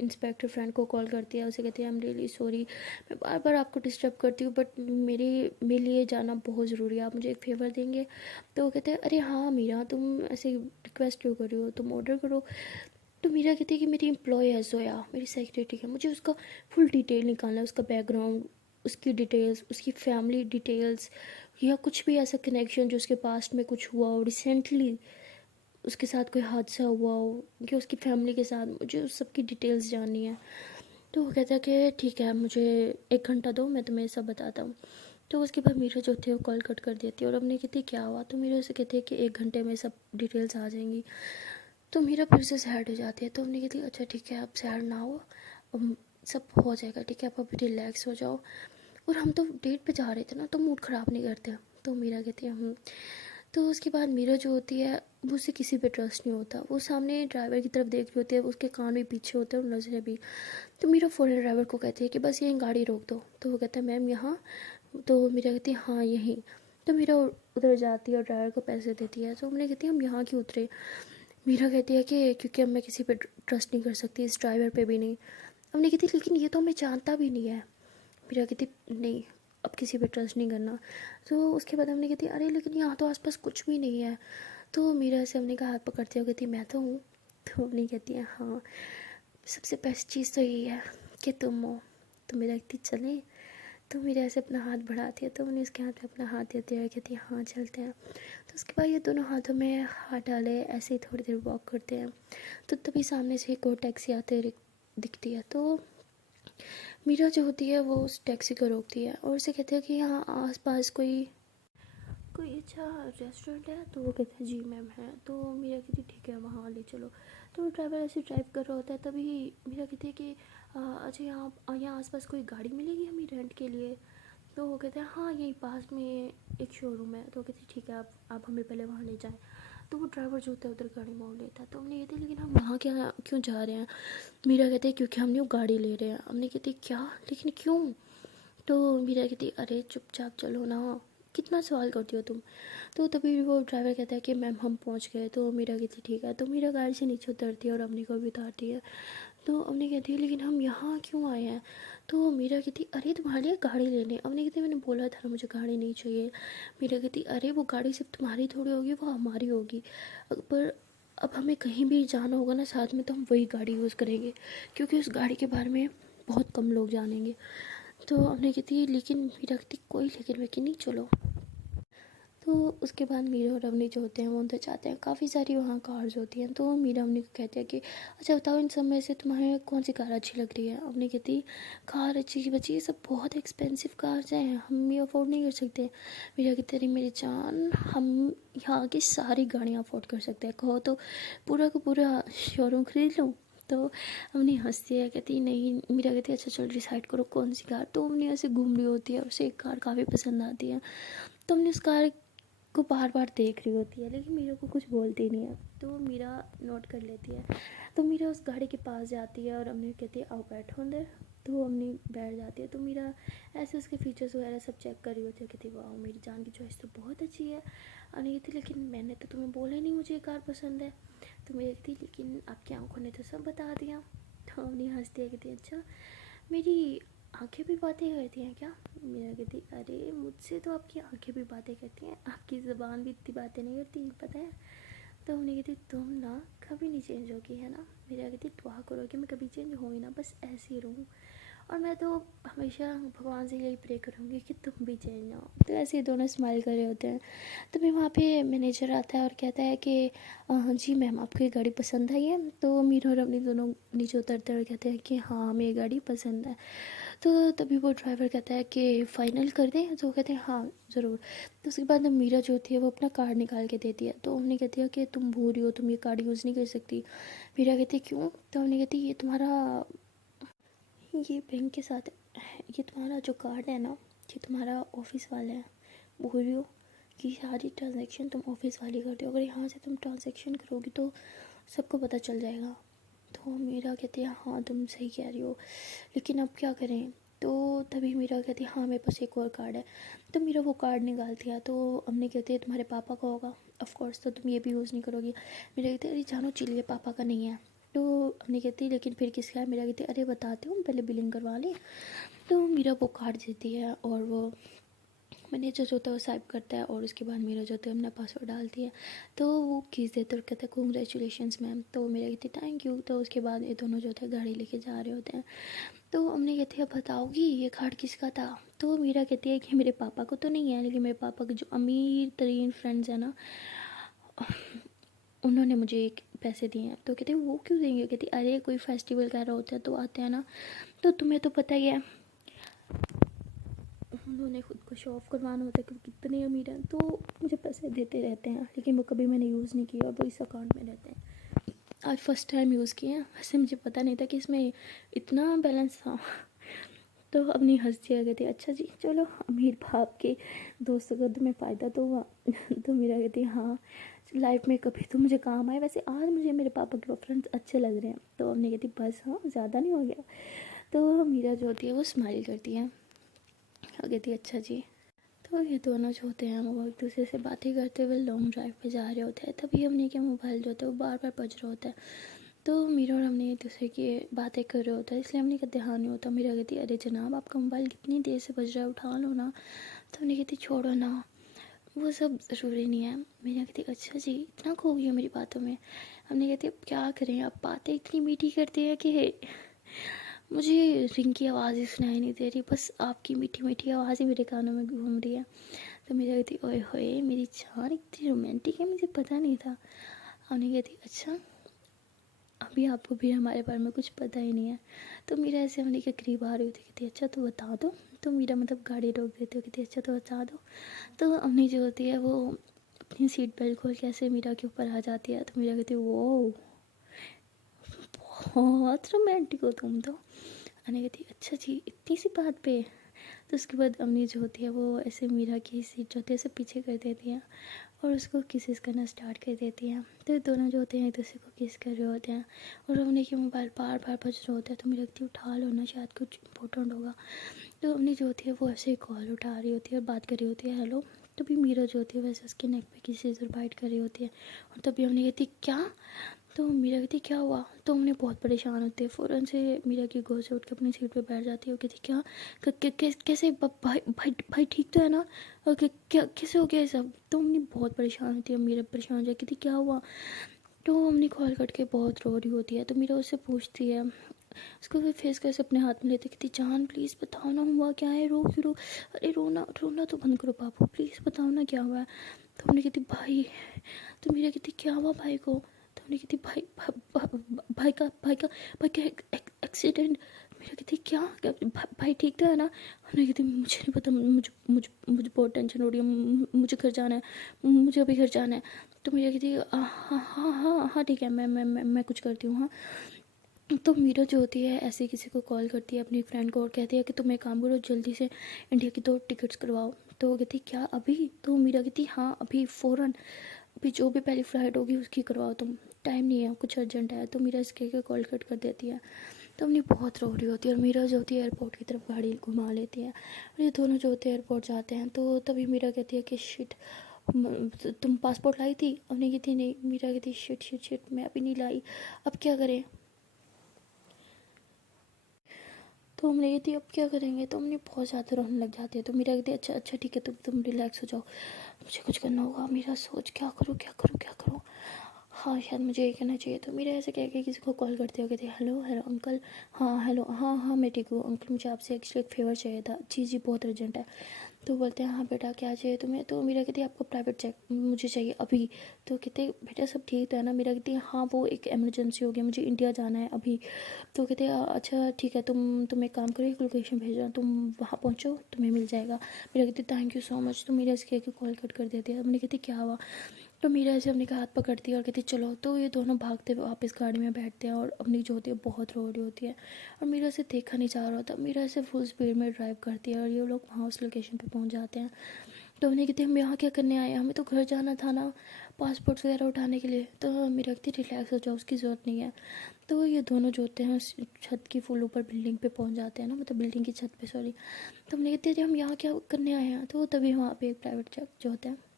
इंस्पेक्टर फ्रेंड को कॉल करती है, उसे कहती है आई एम रियली सॉरी, मैं बार बार आपको डिस्टर्ब करती हूँ, बट मेरे लिए जाना बहुत ज़रूरी है, आप मुझे एक फेवर देंगे। तो वो कहते हैं अरे हाँ मीरा, तुम ऐसे रिक्वेस्ट क्यों कर रही हो, तुम ऑर्डर करो। तो मीरा कहती है कि मेरी एम्प्लॉय है जोया, मेरी सेक्रेटरी है, मुझे उसका फुल डिटेल निकालना है, उसका बैकग्राउंड, उसकी डिटेल्स, उसकी फैमिली डिटेल्स, या कुछ भी ऐसा कनेक्शन जो उसके पास्ट में कुछ हुआ हो, रिसेंटली उसके साथ कोई हादसा हुआ हो कि उसकी फैमिली के साथ, मुझे उस सब की डिटेल्स जाननी है। तो वो कहता है कि ठीक है, मुझे 1 घंटा दो, मैं तुम्हें सब बताता हूँ। तो उसके बाद मीरा जो थे वो कॉल कट कर देती है, और अपने कहती है क्या हुआ, तो मीरा उसे कहती है कि 1 घंटे में सब डिटेल्स आ जाएंगी। तो मीरा फिर से सैड हो जाती है, तो हमने कहती है अच्छा ठीक है, आप सैड ना हो, सब हो जाएगा, ठीक है, आप अभी रिलैक्स हो जाओ, और हम तो डेट पे जा रहे थे ना, तो मूड ख़राब नहीं करते। तो मीरा कहती है तो उसके बाद मीरा जो होती है वो उससे किसी पे ट्रस्ट नहीं होता, वो सामने ड्राइवर की तरफ देख रही होती है, उसके कान भी पीछे होते हैं और नज़रें भी। तो मीरा फ़ौरन ड्राइवर को कहती है कि बस यहीं गाड़ी रोक दो। तो वो कहता है मैम यहाँ। तो मीरा कहती है हाँ यहीं। तो मीरा उधर जाती है और ड्राइवर को पैसे देती है। तो हमने कहती है हम यहाँ क्यों उतरे। मीरा कहती है कि क्योंकि अब मैं किसी पे ट्रस्ट नहीं कर सकती, इस ड्राइवर पे भी नहीं। हमने कहती लेकिन ये तो हमें जानता भी नहीं है। मीरा कहती नहीं, अब किसी पे ट्रस्ट नहीं करना। तो उसके बाद हमने कहती अरे लेकिन यहाँ तो आसपास कुछ भी नहीं है। तो मीरा से हमने कहा हाथ पकड़ते हो, कहती मैं तो हूँ। तो हमने कहती है हाँ, सबसे बेस्ट चीज़ तो यही है कि तुम हो। तो मेरा कहती चले। तो मेरे ऐसे अपना हाथ बढ़ाती है, तो मैंने उसके हाथ में अपना हाथ देते हुए कहती हाँ चलते हैं। तो उसके बाद ये दोनों हाथों में हाथ डाले ऐसे ही थोड़ी देर वॉक करते हैं। तो तभी सामने से एक और टैक्सी आते दिखती है। तो मीरा जो होती है वो उस टैक्सी को रोकती है और उसे कहती है कि यहाँ आसपास कोई कोई अच्छा रेस्टोरेंट है। तो वो कहते हैं जी मैम है। तो मीरा कहती ठीक है वहाँ ले चलो। तो ड्राइवर ऐसे ड्राइव कर रहा होता है, तभी मीरा कहती है कि अच्छा यहाँ आसपास कोई गाड़ी मिलेगी हमें रेंट के लिए। तो वो कहते हैं हाँ यहीं पास में एक शोरूम है। तो वो कहती है ठीक है, आप हमें पहले वहाँ ले जाएं। तो वो ड्राइवर जो होता है उधर गाड़ी मोड़ लेता है। तो हमने कहते लेकिन हम वहाँ क्या क्यों जा रहे हैं। मीरा कहते हैं क्योंकि हमने वो गाड़ी ले रहे हैं। हमने कहते क्या, लेकिन क्यों। तो मीरा कहती अरे चुपचाप चलो ना, कितना सवाल करती हो तुम। तो तभी वो ड्राइवर कहता है कि मैम हम पहुंच गए। तो मीरा कहती ठीक है। तो मीरा गाड़ी से नीचे उतरती है और अम्मी को भी उतारती है। तो अम्मी कहती है लेकिन हम यहाँ क्यों आए हैं। तो मीरा कहती अरे तुम्हारे लिए गाड़ी लेने। अम्मी कहती मैंने बोला था ना मुझे गाड़ी नहीं चाहिए। मीरा कहती अरे वो गाड़ी सिर्फ तुम्हारी थोड़ी होगी, वो हमारी होगी, पर अब हमें कहीं भी जाना होगा ना साथ में, तो हम वही गाड़ी यूज़ करेंगे, क्योंकि उस गाड़ी के बारे में बहुत कम लोग जानेंगे। तो हमने कहती लेकिन मीरा कहती कोई लेकिन वे कि नहीं चलो। तो उसके बाद मीरा और अवनी जो होते हैं वो अंदर जाते हैं। काफ़ी सारी वहाँ कार्स होती हैं। तो मीरा अवनी को कहते हैं कि अच्छा बताओ इन सब में से तुम्हें कौन सी कार अच्छी लग रही है। अवनी कहती कार अच्छी की बच्ची, ये सब बहुत एक्सपेंसिव कार्स हैं, हम ये अफोर्ड नहीं कर सकते। मीरा कहती अरे मेरी जान, हम यहाँ की सारी गाड़ियाँ अफोर्ड कर सकते हैं, कहो तो पूरा का पूरा शोरूम खरीद लूँ। तो हमने हंसती है, कहती नहीं। मीरा कहती अच्छा चल डिसाइड करो कौन सी कार। तो हमने ऐसे घूम रही होती है, उसे एक कार काफ़ी पसंद आती है। तो हमने उस कार को बार बार देख रही होती है, लेकिन मीरा को कुछ बोलती नहीं है। तो मीरा नोट कर लेती है। तो मीरा उस गाड़ी के पास जाती है और हमने कहती है आओ बैठो अंदर। तो वो हमने बैठ जाती है। तो मीरा ऐसे उसके फीचर्स वगैरह सब चेक कर रही होती है, कहती वाह मेरी जान की चॉइस तो बहुत अच्छी है। और नहीं थी लेकिन मैंने तो तुम्हें बोला ही नहीं मुझे ये कार पसंद है। तो मेरी कहती लेकिन आपकी आंखों ने तो सब बता दिया। तो हमने हंसती है, कहती अच्छा मेरी आंखें भी बातें करती हैं क्या। मेरा कहती अरे मुझसे तो आपकी आंखें भी बातें करती हैं, आपकी ज़ुबान भी इतनी बातें नहीं करती पता है। तो हमने कहती तुम ना कभी नहीं चेंज होगी है ना। मेरा कहती दुआ करो कि मैं कभी चेंज हो ही ना, बस ऐसे ही रहूँ। और मैं तो हमेशा भगवान से यही प्रे करूँगी कि तुम भी चेंज हो। तो ऐसे ही दोनों स्माइल कर रहे होते हैं। तभी वहाँ पे मैनेजर आता है और कहता है कि जी मैम, आपको ये गाड़ी पसंद आई है? तो मीरा और रवनी दोनों नीचे उतरते हैं और कहते हैं कि हाँ, हमें ये गाड़ी पसंद है। तो तभी वो ड्राइवर कहता है कि फ़ाइनल कर दें? तो वो कहते हैं हाँ ज़रूर। तो उसके बाद मीरा जो होती है वो अपना कार्ड निकाल के देती है। तो हमने कहती है कि तुम भूल रही हो, तुम ये कार्ड यूज़ नहीं कर सकती। मीरा कहती है क्यों? तो हमने कहती ये तुम्हारा, ये बैंक के साथ ये तुम्हारा जो कार्ड है ना, ये तुम्हारा ऑफिस वाला है। बोल रही हो कि सारी ट्रांजैक्शन तुम ऑफिस वाली करते हो, अगर यहाँ से तुम ट्रांजैक्शन करोगी तो सबको पता चल जाएगा। तो मीरा कहती है हाँ तुम सही कह रही हो, लेकिन अब क्या करें? तो तभी मीरा कहती है हाँ मेरे पास एक और कार्ड है। तो मीरा वो कार्ड निकालती है। तो हमने कहती है तुम्हारे पापा का होगा ऑफ कोर्स, तो तुम ये भी यूज़ नहीं करोगी। मीरा कहती है अरे जानो चिल्लिए, पापा का नहीं है। तो हमने कहती लेकिन फिर किसका है? मीरा कहती अरे बताती हूँ, पहले बिलिंग करवा लें। तो मीरा वो कार्ड देती है और वो मैनेजर जो होता है वो स्वाइप करता है और उसके बाद मीरा जो होता है अपना पासवर्ड डालती है। तो वो कीज़ देते और कहते हैं कॉन्ग्रेचुलेशंस मैम। तो मेरा कहती थैंक यू। तो उसके बाद ये दोनों जो थे गाड़ी लेके जा रहे होते हैं। तो हमने कहती है बताओगी ये कार्ड किसका था? तो मीरा कहती है कि मेरे पापा को तो नहीं है, लेकिन मेरे पापा के जो अमीर तरीन फ्रेंड्स हैं ना, उन्होंने मुझे एक पैसे दिए हैं। तो कहते वो क्यों देंगे? कहती अरे कोई फेस्टिवल कह रहा होता है तो आते हैं ना, तो तुम्हें तो पता ही है उन्होंने खुद को शो ऑफ करवाना होता है कि कितने अमीर हैं, तो मुझे पैसे देते रहते हैं, लेकिन वो कभी मैंने यूज़ नहीं किया और वो इस अकाउंट में रहते हैं। आज फर्स्ट टाइम यूज़ किए हैं, वैसे मुझे पता नहीं था कि इसमें इतना बैलेंस था। तो अपनी हंस दिया कहती अच्छा जी चलो, अमीर बाप के दोस्तों को तुम्हें फ़ायदा तो हुआ। तो मेरा कहती हाँ लाइफ में कभी तो मुझे काम आए। वैसे आज मुझे मेरे पापा के रेफरेंस अच्छे लग रहे हैं। तो हमने कहती बस हाँ ज़्यादा नहीं हो गया। तो मीरा जो होती है वो स्माइल करती है और कहती अच्छा जी। तो ये दोनों जो होते हैं वो एक दूसरे से बातें करते हुए लॉन्ग ड्राइव पे जा रहे होते हैं। तभी हमने क्या मोबाइल जो होता है वो बार बार बज रहा होता है। तो मीरा और हमने एक दूसरे की बातें कर रहे होता है, इसलिए हमने का ध्यान नहीं होता। मीरा कहती अरे जनाब आपका मोबाइल कितनी देर से बज रहा है, उठा लो ना। तो हमने कहती छोड़ो ना, वो सब ज़रूरी नहीं है। मीरा कहती अच्छा जी, इतना खो गई हो मेरी बातों में। हमने कहती अब क्या करें, आप बातें इतनी मीठी करते हैं कि मुझे रिंग की आवाज़ ही सुनाई नहीं दे रही, बस आपकी मीठी मीठी आवाज़ ही मेरे कानों में घूम रही है। तो मेरा कहती ओए होए मेरी जान इतनी रोमांटिक है, मुझे पता नहीं था। हमने कहती अच्छा अभी आपको भी हमारे बारे में कुछ पता ही नहीं है। तो मीरा ऐसे हमने के करीब आ रही थी, कहती अच्छा तो बता दो। तो मीरा मतलब गाड़ी रोक देती हो, कहती अच्छा तो बता दो। तो अम्मी जो होती है वो अपनी सीट बेल्ट खोल के ऐसे मीरा के ऊपर आ जाती है। तो मीरा कहती है वो बहुत रोमांटिक हो तुम तो। अने कहती अच्छा जी इतनी सी बात पे। तो उसके बाद अम्मी जो होती है वो ऐसे मीरा की सीट जो होती है ऐसे पीछे कर देती है और उसको किसेस करना स्टार्ट कर देती हैं। तो दोनों जो होते हैं एक दूसरे को किस कर रहे होते हैं और हमने के मोबाइल बार बार बज रहा होता है। तो मेरी लगती है उठा लो ना, शायद कुछ इंपॉर्टेंट होगा। तो हमने जो होती है वो ऐसे कॉल उठा रही होती है और बात कर रही होती है हेलो। तभी मीरा जो होती है वैसे उसके नेक पे किसी से बाइट कर रही होती है और तभी हमने कहती क्या? तो मीरा कहती क्या हुआ? तो हमने बहुत परेशान होते हैं, फ़ौरन से मीरा की गोद से उठ के अपनी सीट पे बैठ जाती है और कहती क्या कैसे भाई भाई भाई ठीक तो है ना? और क्या कैसे हो गया ये सब? तो हमने बहुत परेशान होती है, मीरा परेशान हो जाती क्या हुआ? तो हमने कॉल कट के बहुत रो रही होती है। तो मीरा उससे पूछती है, उसको फिर फेस कैसे अपने हाथ में लेते कहती जान प्लीज़ बताओ ना हुआ क्या है, रो क्यों रो? अरे रोना रोना तो बंद करो बापू, प्लीज़ बताओ ना क्या हुआ है। तो हमने कहती भाई। तो मीरा कहती क्या हुआ भाई को? तो हमने कहती भाई का एक्सीडेंट। मेरा कहती क्या भाई ठीक तो है ना? हमने कहती मुझे नहीं पता, मुझे मुझे मुझे बहुत टेंशन हो रही है, मुझे घर जाना है, मुझे अभी घर जाना है। तो मेरा कहती हाँ हाँ हाँ हाँ ठीक है, मैं कुछ करती हूँ हाँ। तो मीरा जो होती है ऐसे किसी को कॉल करती है अपनी फ्रेंड को और कहती है कि तुम एक काम करो जल्दी से इंडिया की 2 टिकट्स करवाओ। तो वो कहती क्या अभी? तो मीरा कहती हाँ अभी फ़ौरन, अभी जो भी पहली फ़्लाइट होगी उसकी करवाओ तुम, टाइम नहीं है, कुछ अर्जेंट है। तो मीरा इसके के कॉल कट कर देती है। तो अपनी बहुत रो रही होती है और मीरा जो होती है एयरपोर्ट की तरफ गाड़ी घुमा लेती है और ये दोनों जो होते हैं एयरपोर्ट जाते हैं। तो तभी मीरा कहती है कि शिट तुम पासपोर्ट लाई थी? हमने कहती नहीं। मीरा कहती शिट शिट शिट मैं अभी नहीं लाई, अब क्या करें? तो हमने कहती अब क्या करेंगे? तो हमने बहुत ज़्यादा रोने लग जाती है। तो मीरा कहती अच्छा अच्छा ठीक है तुम रिलैक्स हो जाओ, मुझे कुछ करना होगा। मेरा सोच क्या करूँ क्या करूँ क्या करूँ। हाँ शायद मुझे ये कहना चाहिए। तो मेरे ऐसे कह के किसी को कॉल करते हो, कहते हेलो हेलो अंकल, हाँ हेलो, हाँ हाँ मैं ठीक हूँ अंकल, मुझे आपसे एक्चुअली एक फ़ेवर चाहिए था। जी जी बहुत अर्जेंट है। तो बोलते हैं हाँ बेटा क्या चाहिए तुम्हें। तो मेरा कहती है आपको प्राइवेट चेक मुझे चाहिए अभी। तो कहते बेटा सब ठीक तो है ना। मेरा कहती है हाँ वो एक इमरजेंसी हो गया, मुझे इंडिया जाना है अभी। तो कहते हैं अच्छा ठीक है, तुम एक काम करो, एक लोकेशन भेज रहा, तुम वहाँ पहुँचो तुम्हें मिल जाएगा। मेरा कहती थैंक यू सो मच। तो मेरा इसके कॉल कट कर देती है। मैंने कहती क्या हुआ। तो मीरा ऐसे अपने का हाथ पकड़ती है और कहती चलो। तो ये दोनों भागते हुए वापस गाड़ी में बैठते हैं और अपनी जो होती है बहुत रो रही होती है और मीरा से देखा नहीं जा रहा होता। मीरा ऐसे फुल स्पीड में ड्राइव करती है और ये लोग वहाँ उस लोकेशन पे पहुँच जाते हैं। तो उन्हें कहते हम यहाँ क्या करने आए हैं, हमें तो घर जाना था ना पासपोर्ट वगैरह उठाने के लिए। तो मीरा कहती रिलैक्स हो जाओ, उसकी ज़रूरत नहीं है। तो ये दोनों जो होते हैं उस छत की फुल ऊपर बिल्डिंग पे पहुँच जाते हैं ना, मतलब बिल्डिंग की छत पे सॉरी। तो हमने कहते हैं हम यहाँ क्या करने आए हैं। तो तभी वहाँ पे एक प्राइवेट जेट जो होता है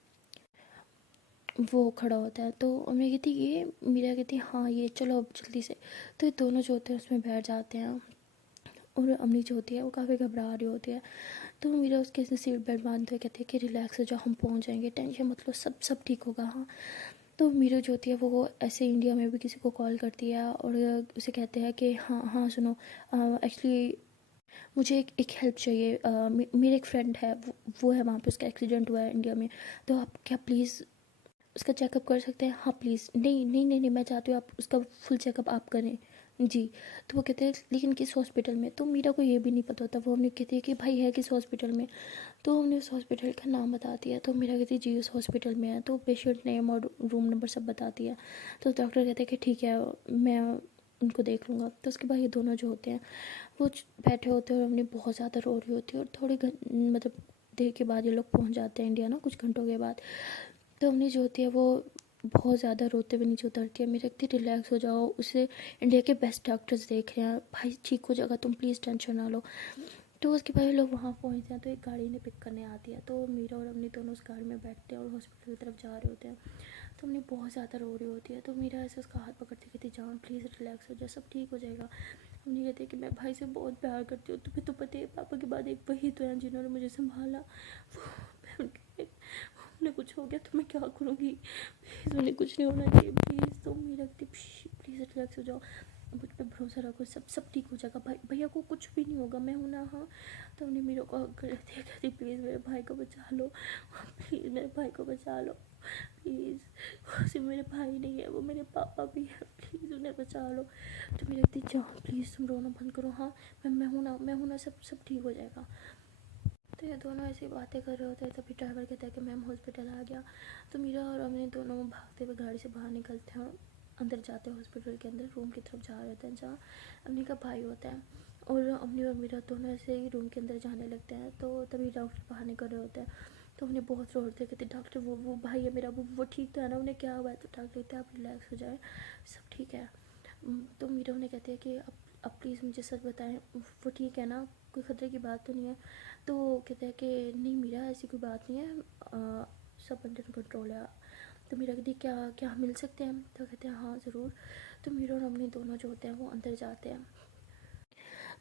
वो खड़ा होता है। तो मैं कहती ये मीरा कहती हाँ ये चलो अब जल्दी से। तो ये दोनों जो होते हैं उसमें बैठ जाते हैं और अम्मी जो होती है वो काफ़ी घबरा रही होती है। तो मीरा उसके से सीट बेल्ट बांधते हुए कहती है कि रिलैक्स हो जाओ, हम पहुंच जाएंगे, टेंशन मत लो, सब सब ठीक होगा हाँ। तो मीरा जो होती है वो ऐसे इंडिया में भी किसी को कॉल करती है और उसे कहते हैं कि हाँ हाँ सुनो एक्चुअली मुझे एक हेल्प चाहिए। मेरे एक फ्रेंड है वो है वहाँ पे, उसका एक्सीडेंट हुआ है इंडिया में। तो आप क्या प्लीज़ उसका चेकअप कर सकते हैं। हाँ प्लीज़। नहीं नहीं नहीं नहीं मैं चाहती हूँ आप उसका फुल चेकअप आप करें जी। तो वो कहते हैं लेकिन किस हॉस्पिटल में। तो मीरा को ये भी नहीं पता होता। वो हमने कहती है कि भाई है किस हॉस्पिटल में। तो हमने उस हॉस्पिटल का नाम बता दिया। तो मीरा कहती है जी उस हॉस्पिटल में है। तो पेशेंट नेम और रूम नंबर सब बताती है। तो डॉक्टर कहते हैं कि ठीक है मैं उनको देख लूँगा। तो उसके बाद ये दोनों जो होते हैं वो बैठे होते हैं और हमने बहुत ज़्यादा रो रही होती है। और थोड़ी मतलब देर के बाद ये लोग पहुँच जाते हैं इंडिया ना, कुछ घंटों के बाद। तो अम्मी जो होती है वो बहुत ज़्यादा रोते हुए नीचे उतरती है। मेरे कहती रिलैक्स हो जाओ, उसे इंडिया के बेस्ट डॉक्टर्स देख रहे हैं, भाई ठीक हो जाएगा, तुम प्लीज़ टेंशन ना लो। तो उसके बाद लोग वहाँ पहुँचते हैं तो एक गाड़ी ने पिक करने आती है। तो मीरा और अम्मी दोनों उस गाड़ी में बैठते हैं और हॉस्पिटल की तरफ जा रहे होते हैं। तो अम्मी बहुत ज़्यादा रो रही होती है। तो मीरा ऐसे उसका हाथ पकड़ती कहती जान प्लीज़ रिलैक्स हो जाए, सब ठीक हो जाएगा। अम्मी कहती है कि मैं भाई से बहुत प्यार करती हूँ, तुम्हें तो पता है पापा के बाद एक वही तो है जिन्होंने मुझे संभाला। मैं उन्हें कुछ हो गया तो मैं क्या करूँगी, प्लीज़ उन्हें कुछ नहीं होना चाहिए प्लीज़। तो मेरी रखती प्लीज़ रिलैक्स हो जाओ, मुझ पर भरोसा रखो, सब सब ठीक हो जाएगा, भाई भैया को कुछ भी नहीं होगा, मैं हूँ ना हाँ। तो उन्हें मेरे को कहती प्लीज़ मेरे भाई को बचा लो, प्लीज़ मेरे भाई को बचा लो प्लीज़, सिर्फ मेरे भाई नहीं है वो मेरे पापा भी है, प्लीज़ उन्हें बचा लो। तो मेरी रखती जाओ प्लीज़ तुम रोना बंद करो हाँ, मैं हूँ ना, सब सब ठीक हो जाएगा। तो ये दोनों ऐसी बातें कर रहे होते हैं तभी ड्राइवर कहता है कि मैम हॉस्पिटल आ गया। तो मीरा और अम्मी दोनों भागते हुए गाड़ी से बाहर निकलते हैं और अंदर जाते हैं हॉस्पिटल के अंदर, रूम की तरफ जा रहे होते हैं जहाँ अम्मी का भाई होता है। और अम्मी और मीरा दोनों ऐसे ही रूम के अंदर जाने लगते हैं। तो तभी डॉक्टर बाहर निकल रहे होते हैं। तो उन्हें बहुत रो रहे कहते डॉक्टर वो भाई है मेरा, वो ठीक तो है ना, उन्हें क्या हुआ है। तो डॉक्टर कहते हैं आप रिलैक्स हो जाए, सब ठीक है। तो मीरा उन्हें कहती है कि अब प्लीज़ मुझे सच बताएं, वो ठीक है ना, कोई ख़तरे की बात तो नहीं है। तो कहते हैं कि नहीं मीरा ऐसी कोई बात नहीं है, सब अंडर कंट्रोल है। तो मीरा कहती क्या क्या मिल सकते हैं। तो कहते हैं हाँ ज़रूर। तो मीरा और अम्मी दोनों जो होते हैं वो अंदर जाते हैं।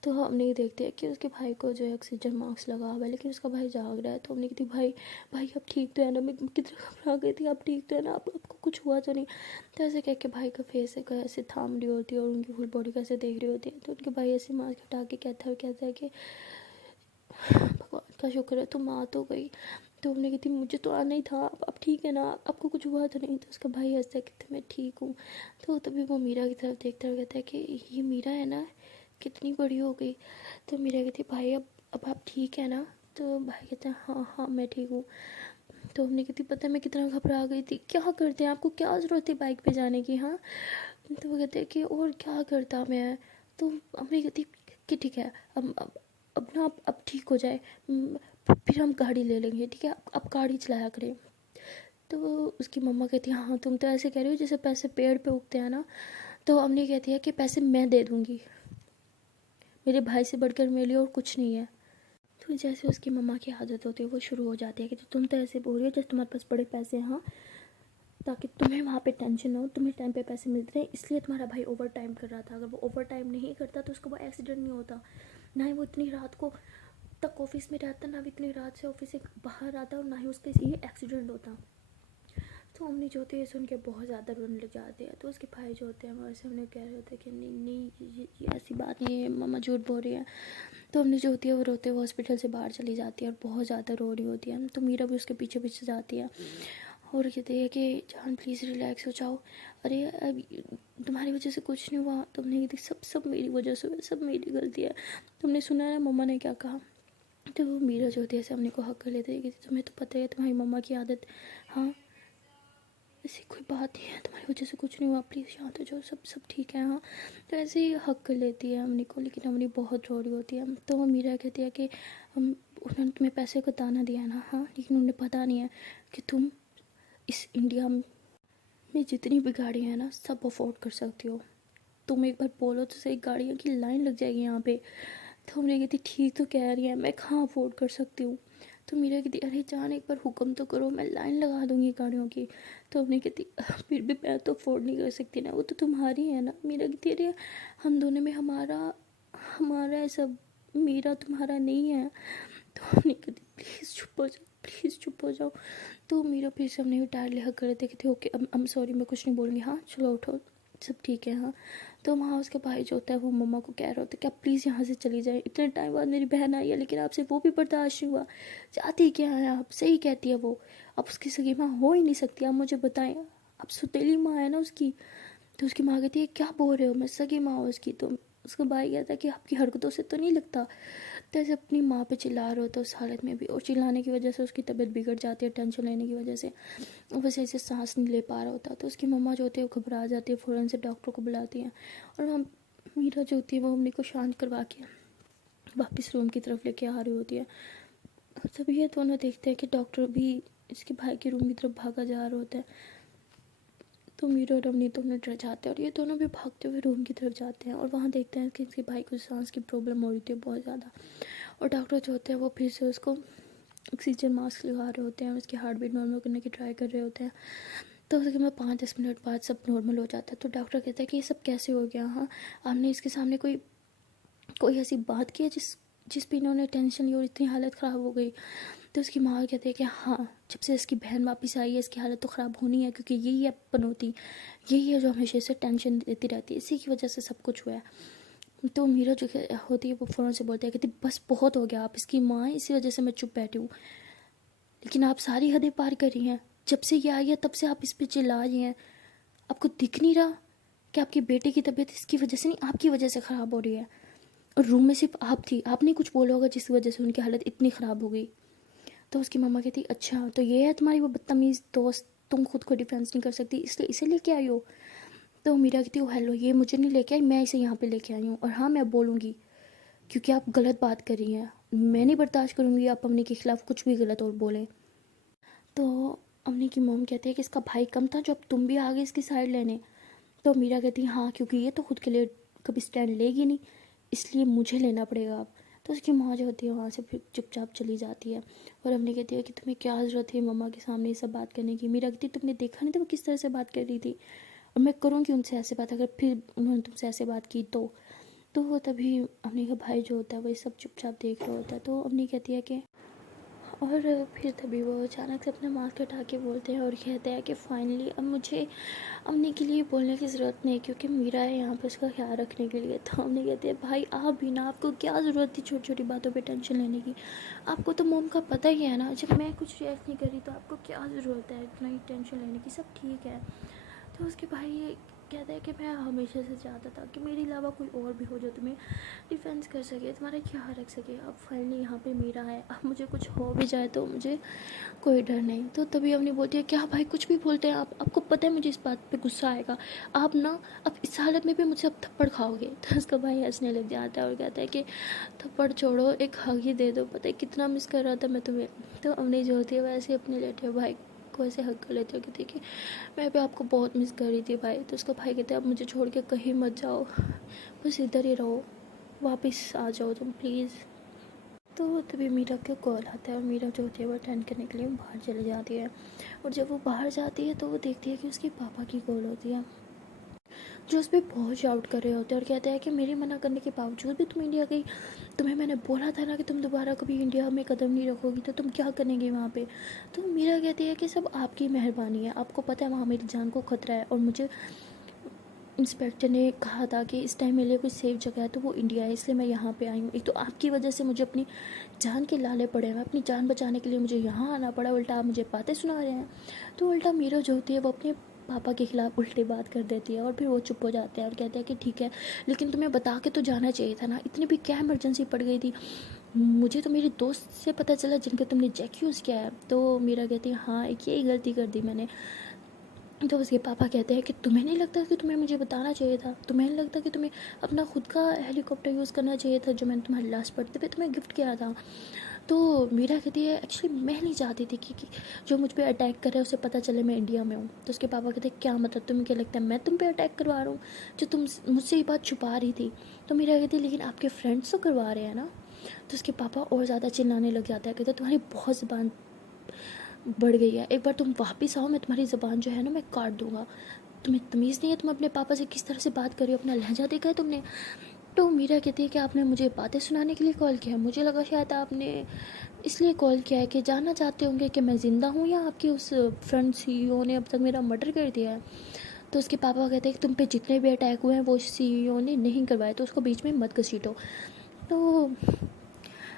तो हमने ये देखते हैं कि उसके भाई को जो है ऑक्सीजन मास्क लगा हुआ है लेकिन उसका भाई जाग रहा है। तो हमने कहती भाई भाई अब ठीक तो है ना, मैं कितनी घबरा गई थी, आप ठीक तो है ना, आपको कुछ हुआ तो नहीं। तो ऐसे कह के भाई का फेस ऐसे थाम रही होती है और उनकी फुल बॉडी कैसे देख रही होती है। तो उनके भाई ऐसे मास्क हटा के कहता है कि भगवान का शुक्र है तुम आ तो गई। तो हमने कहती मुझे तो आना ही था, अब ठीक है ना, आपको कुछ हुआ तो नहीं। तो उसका भाई हंसता है कहते मैं ठीक हूँ। तो तभी वो मीरा की तरफ देखता है, कहता है कि ये मीरा है ना, कितनी बड़ी हो गई। तो मीरा कहती भाई अब आप ठीक है ना। तो भाई कहता है हाँ हाँ मैं ठीक हूँ। तो हमने कहती पता है मैं कितना घबरा गई थी, क्या करते हैं, आपको क्या ज़रूरत है बाइक पे जाने की हाँ। तो वो कहते हैं कि और क्या करता मैं। तो हमने कहती कि ठीक है अब ना अब ठीक हो जाए, फिर हम गाड़ी ले लेंगे ठीक है, अब गाड़ी चलाया करें। तो उसकी मम्मा कहती है हाँ तुम तो ऐसे कह रही हो जैसे पैसे पेड़ पे उगते हैं ना। तो अम्मी कहती है कि पैसे मैं दे दूँगी, मेरे भाई से बढ़कर मेरे लिए और कुछ नहीं है। तो जैसे उसकी मम्मा की आदत होती है वो शुरू हो जाती है कि तुम तो ऐसे बोल रही हो जैसे तुम्हारे पास बड़े पैसे हैं हाँ, ताकि तुम्हें वहाँ पे टेंशन ना हो, तुम्हें टाइम पे पैसे मिलते रहे, इसलिए तुम्हारा भाई ओवर टाइम कर रहा था। अगर वो ओवर टाइम नहीं करता तो उसको वो एक्सीडेंट नहीं होता, ना ही वो इतनी रात को तक ऑफिस में रहता, ना भी इतनी रात से ऑफिस से बाहर आता और ना ही उसके ये एक्सीडेंट होता। तो अम्मी जो होती है सुन के बहुत ज़्यादा रोने लग जाती है। तो उसके भाई जो होते हैं वो ऐसे उन्हें कह रहे होते हैं कि नहीं नहीं ये ऐसी बात नहीं है, मम्मा झूठ बोल रही है। तो अम्मी जो होती है वो रोते हुए हॉस्पिटल से बाहर चली जाती है और बहुत ज़्यादा रो रही होती है। तो मीरा भी उसके पीछे पीछे जाती है और कहती है कि जान प्लीज़ रिलैक्स हो जाओ, अरे अब तुम्हारी वजह से कुछ नहीं हुआ। तुमने कहती सब मेरी वजह से हुआ, सब मेरी गलती है। तुमने सुना ना मम्मा ने क्या कहा। तो वो मीरा जो होती है ऐसे अपने को हक कर लेती है कि तुम्हें तो पता है तुम्हारी मम्मा की आदत। हाँ ऐसी कोई बात नहीं है, तुम्हारी वजह से कुछ नहीं हुआ, प्लीज़ शांत हो जाओ, सब सब ठीक है। हाँ तो ऐसे ही हक कर लेती है अमनी को, लेकिन अमनी बहुत रो रही होती है। तो वो मीरा कहती है कि उन्होंने तुम्हें पैसे का दाना दिया ना, हाँ लेकिन उन्हें पता नहीं है कि तुम इस इंडिया में जितनी भी गाड़ियाँ हैं ना सब अफोर्ड कर सकती हो। तुम एक बार बोलो तो सही, गाड़ियों की लाइन लग जाएगी यहाँ पे। तो हमने कहती ठीक तो कह रही है, मैं कहाँ अफोर्ड कर सकती हूँ। तो मीरा कहती अरे जान एक बार हुक्म तो करो, मैं लाइन लगा दूँगी गाड़ियों की। तो हमने कहती फिर भी मैं तो अफोर्ड नहीं कर सकती ना, वो तो तुम्हारी है ना। मीरा कहती अरे हम दोनों में हमारा हमारा ऐसा, मीरा तुम्हारा नहीं है। तो हमने कहती प्लीज़ चुप हो जाओ, प्लीज़ चुप हो जाओ। तो मीरा फिर से हमने टायर लिखा कर थे कहती ओके I'm सॉरी, मैं कुछ नहीं बोलूँगी, हाँ चलो उठो सब ठीक है। हाँ तो वहाँ उसका भाई जो होता है वो मम्मा को कह रहा होता है कि आप प्लीज़ यहाँ से चली जाए, इतने टाइम बाद मेरी बहन आई है लेकिन आपसे वो भी बर्दाश्त नहीं हुआ, चाहती क्या है आप, सही कहती है वो, आप उसकी सगी माँ हो ही नहीं सकती, आप मुझे बताएं, आप सुतेली माँ है ना उसकी। तो उसकी माँ कहती है क्या बोल रहे हो, मैं सगी माँ हूँ उसकी। तो उसका भाई कहता है कि आपकी हरकतों से तो नहीं लगता। तो ऐसे अपनी माँ पे चिल्ला रहा होता है उस हालत में भी, और चिल्लाने की वजह से उसकी तबीयत बिगड़ जाती है टेंशन लेने की वजह से, बस ऐसे सांस नहीं ले पा रहा होता। तो उसकी मम्मा जो होती है वो घबरा जाती है, फ़ौरन से डॉक्टर को बुलाती हैं और हम मीरा जो होती है वो अम्मी को शांत करवा के वापस रूम की तरफ लेके आ रही होती है। तभी ये दोनों देखते हैं कि डॉक्टर भी इसके भाई के रूम की तरफ भागा जा रहा होता है। तो मीरा और अवनी दोनों डर जाते हैं और ये दोनों भी भागते हुए रूम की तरफ जाते हैं और वहाँ देखते हैं कि इसके भाई को सांस की प्रॉब्लम हो रही थी बहुत ज़्यादा। और डॉक्टर जो होते हैं वो फिर से उसको ऑक्सीजन मास्क लगा रहे होते हैं, उसकी हार्ट बीट नॉर्मल करने की ट्राई कर रहे होते हैं। तो उसके में 5-10 मिनट बाद सब नॉर्मल हो जाता है। तो डॉक्टर कहता है कि ये सब कैसे हो गया। हाँ आपने इसके सामने कोई कोई ऐसी बात की है जिस जिस पे इन्होंने टेंशन ली और इतनी हालत ख़राब हो गई। तो उसकी माँ कहती है कि हाँ जब से इसकी बहन वापस आई है इसकी हालत तो ख़राब होनी है, क्योंकि यही है पनौती, यही है जो हमेशा से टेंशन देती रहती है, इसी की वजह से सब कुछ हुआ है। तो मीरा जो होती है वो फ़ौरन से बोलती है, कहती बस बहुत हो गया, आप इसकी माँ है इसी वजह से मैं चुप बैठी हूँ, लेकिन आप सारी हदें पार कर रही हैं। जब से ये आई है तब से आप इस पर चिल्ला रही हैं, आपको दिख नहीं रहा कि आपके बेटे की तबीयत इसकी वजह से नहीं आपकी वजह से ख़राब हो रही है। और रूम में सिर्फ आप थी, आपने कुछ बोला होगा जिस वजह से उनकी हालत इतनी ख़राब हो गई। तो उसकी मम्मा कहती अच्छा तो ये है तुम्हारी वो बदतमीज़ दोस्त, तुम खुद को डिफेंस नहीं कर सकती इसलिए इसे लेके आई हो। तो मीरा कहती हो हेलो, ये मुझे नहीं लेके आई, मैं इसे यहाँ पे लेके आई हूँ और हाँ मैं बोलूँगी क्योंकि आप गलत बात कर रही हैं, मैं नहीं बर्दाश्त करूँगी आप अपने के ख़िलाफ़ कुछ भी गलत और बोलें। तो अम्मी की मॉम कहती है कि इसका भाई कम था जो अब तुम भी आ गए इसकी साइड लेने। तो मीरा कहती है हाँ क्योंकि ये तो खुद के लिए कभी स्टैंड लेगी नहीं, इसलिए मुझे लेना पड़ेगा अब। तो उसकी माँ जो होती है वहाँ से फिर चुपचाप चली जाती है और अम्मी कहती है कि तुम्हें क्या ज़रूरत है मम्मा के सामने ये सब बात करने की। मीरा कहती तुमने देखा नहीं था वो किस तरह से बात कर रही थी, और मैं करूँगी उनसे ऐसे बात अगर फिर उन्होंने तुमसे ऐसे बात की तो वो तभी अम्मी का भाई जो होता है वो ये सब चुपचाप देख रहा होता है। तो अम्मी कहती है कि और फिर तभी वो अचानक से अपना मास्क हटा के बोलते हैं और कहते हैं कि फाइनली अब मुझे अम्मी के लिए बोलने की ज़रूरत नहीं क्योंकि मीरा है यहाँ पर उसका ख्याल रखने के लिए। तो अम्मी कहती है भाई आप भी ना, आपको क्या ज़रूरत थी छोटी छोटी बातों पे टेंशन लेने की, आपको तो मोम का पता ही है ना, जब मैं कुछ रिएक्ट नहीं करी तो आपको क्या ज़रूरत है इतना ही टेंशन लेने की, सब ठीक है। तो उसके भाई ये कहता है कि मैं हमेशा से चाहता था कि मेरे अलावा कोई और भी हो जो तुम्हें डिफेंस कर सके, तुम्हारा ख्याल रख सके। अब फाइनली यहाँ पे मीरा है, अब मुझे कुछ हो भी जाए तो मुझे कोई डर नहीं। तो तभी हमने बोलती है क्या भाई कुछ भी बोलते हैं आप, आपको पता है मुझे इस बात पे गुस्सा आएगा, आप ना अब इस हालत में भी मुझसे अब थप्पड़ खाओगे। तो उसका भाई हंसने लग जाता है और कहता है कि थप्पड़ छोड़ो एक हग ही दे दो, पता है कितना मिस कर रहा था मैं तुम्हें। तो हमने जो होती है वैसे अपने लेटे भाई को ऐसे हक कर लेते हो कि देखिए मैं भी आपको बहुत मिस कर रही थी भाई। तो उसका भाई कहता है अब मुझे छोड़ के कहीं मत जाओ, बस इधर ही रहो, वापस आ जाओ तुम प्लीज़। तो तभी मीरा का कॉल आता है और मीरा जो होती है वो अटेंड करने के लिए बाहर चली जाती है। और जब वो बाहर जाती है तो वो देखती है कि उसके पापा की कॉल होती है। जो उस पर बहुत शाउट कर रहे होते हैं और कहते हैं कि मेरे मना करने के बावजूद भी तुम इंडिया गई, तुम्हें मैंने बोला था ना कि तुम दोबारा कभी इंडिया में कदम नहीं रखोगी, तो तुम क्या करेंगे वहाँ पे। तो मीरा कहती है कि सब आपकी मेहरबानी है, आपको पता है वहाँ मेरी जान को खतरा है, और मुझे इंस्पेक्टर ने कहा था कि इस टाइम मेरे लिए कोई सेफ जगह है तो वो इंडिया है, इसलिए मैं यहाँ पे आई हूँ। एक तो आपकी वजह से मुझे अपनी जान के लाले पड़े हैं, अपनी जान बचाने के लिए मुझे यहाँ आना पड़ा, उल्टा आप मुझे बातें सुना रहे हैं। तो उल्टा मीरा जो होती है वो अपने पापा के खिलाफ उल्टी बात कर देती है, और फिर वो चुप हो जाते हैं और कहते हैं कि ठीक है, लेकिन तुम्हें बता के तो जाना चाहिए था ना, इतनी भी क्या इमरजेंसी पड़ गई थी, मुझे तो मेरी दोस्त से पता चला जिनका तुमने जैक यूज़ किया है। तो मीरा कहती है हाँ, एक यही गलती कर दी मैंने। तो उसके पापा कहते हैं कि तुम्हें नहीं लगता कि तुम्हें मुझे बताना चाहिए था, तुम्हें नहीं लगता कि तुम्हें अपना खुद का हेलीकॉप्टर यूज़ करना चाहिए था जो मैंने तुम्हारे लास्ट बर्थडे पे तुम्हें गिफ्ट किया था। तो मीरा कहती है एक्चुअली मैं नहीं चाहती थी कि जो मुझ पर अटैक करे उसे पता चले मैं इंडिया में हूँ। तो उसके पापा कहते हैं क्या मतलब, तुम्हें क्या लगता है मैं तुम पे अटैक करवा रहा हूँ, जो तुम मुझसे ये बात छुपा रही थी। तो मीरा कहती है लेकिन आपके फ्रेंड्स तो करवा रहे हैं ना। तो उसके पापा और ज़्यादा चिल्लाने लग जाते हैं, कहते तुम्हारी बहुत ज़बान बढ़ गई है, एक बार तुम वापस आओ, मैं तुम्हारी ज़बान जो है ना मैं काट दूंगा, तुम्हें तमीज़ नहीं है, तुम अपने पापा से किस तरह से बात कर रही हो, अपना लहजा देखा है तुमने। तो मीरा कहती है कि आपने मुझे बातें सुनाने के लिए कॉल किया, मुझे लगा शायद आपने इसलिए कॉल किया है कि जानना चाहते होंगे कि मैं ज़िंदा हूँ या आपके उस फ्रेंड CEO ने अब तक मेरा मर्डर कर दिया है। तो उसके पापा कहते हैं कि तुम पे जितने भी अटैक हुए हैं वो CEO ने नहीं करवाए, तो उसको बीच में मत घसीटो। तो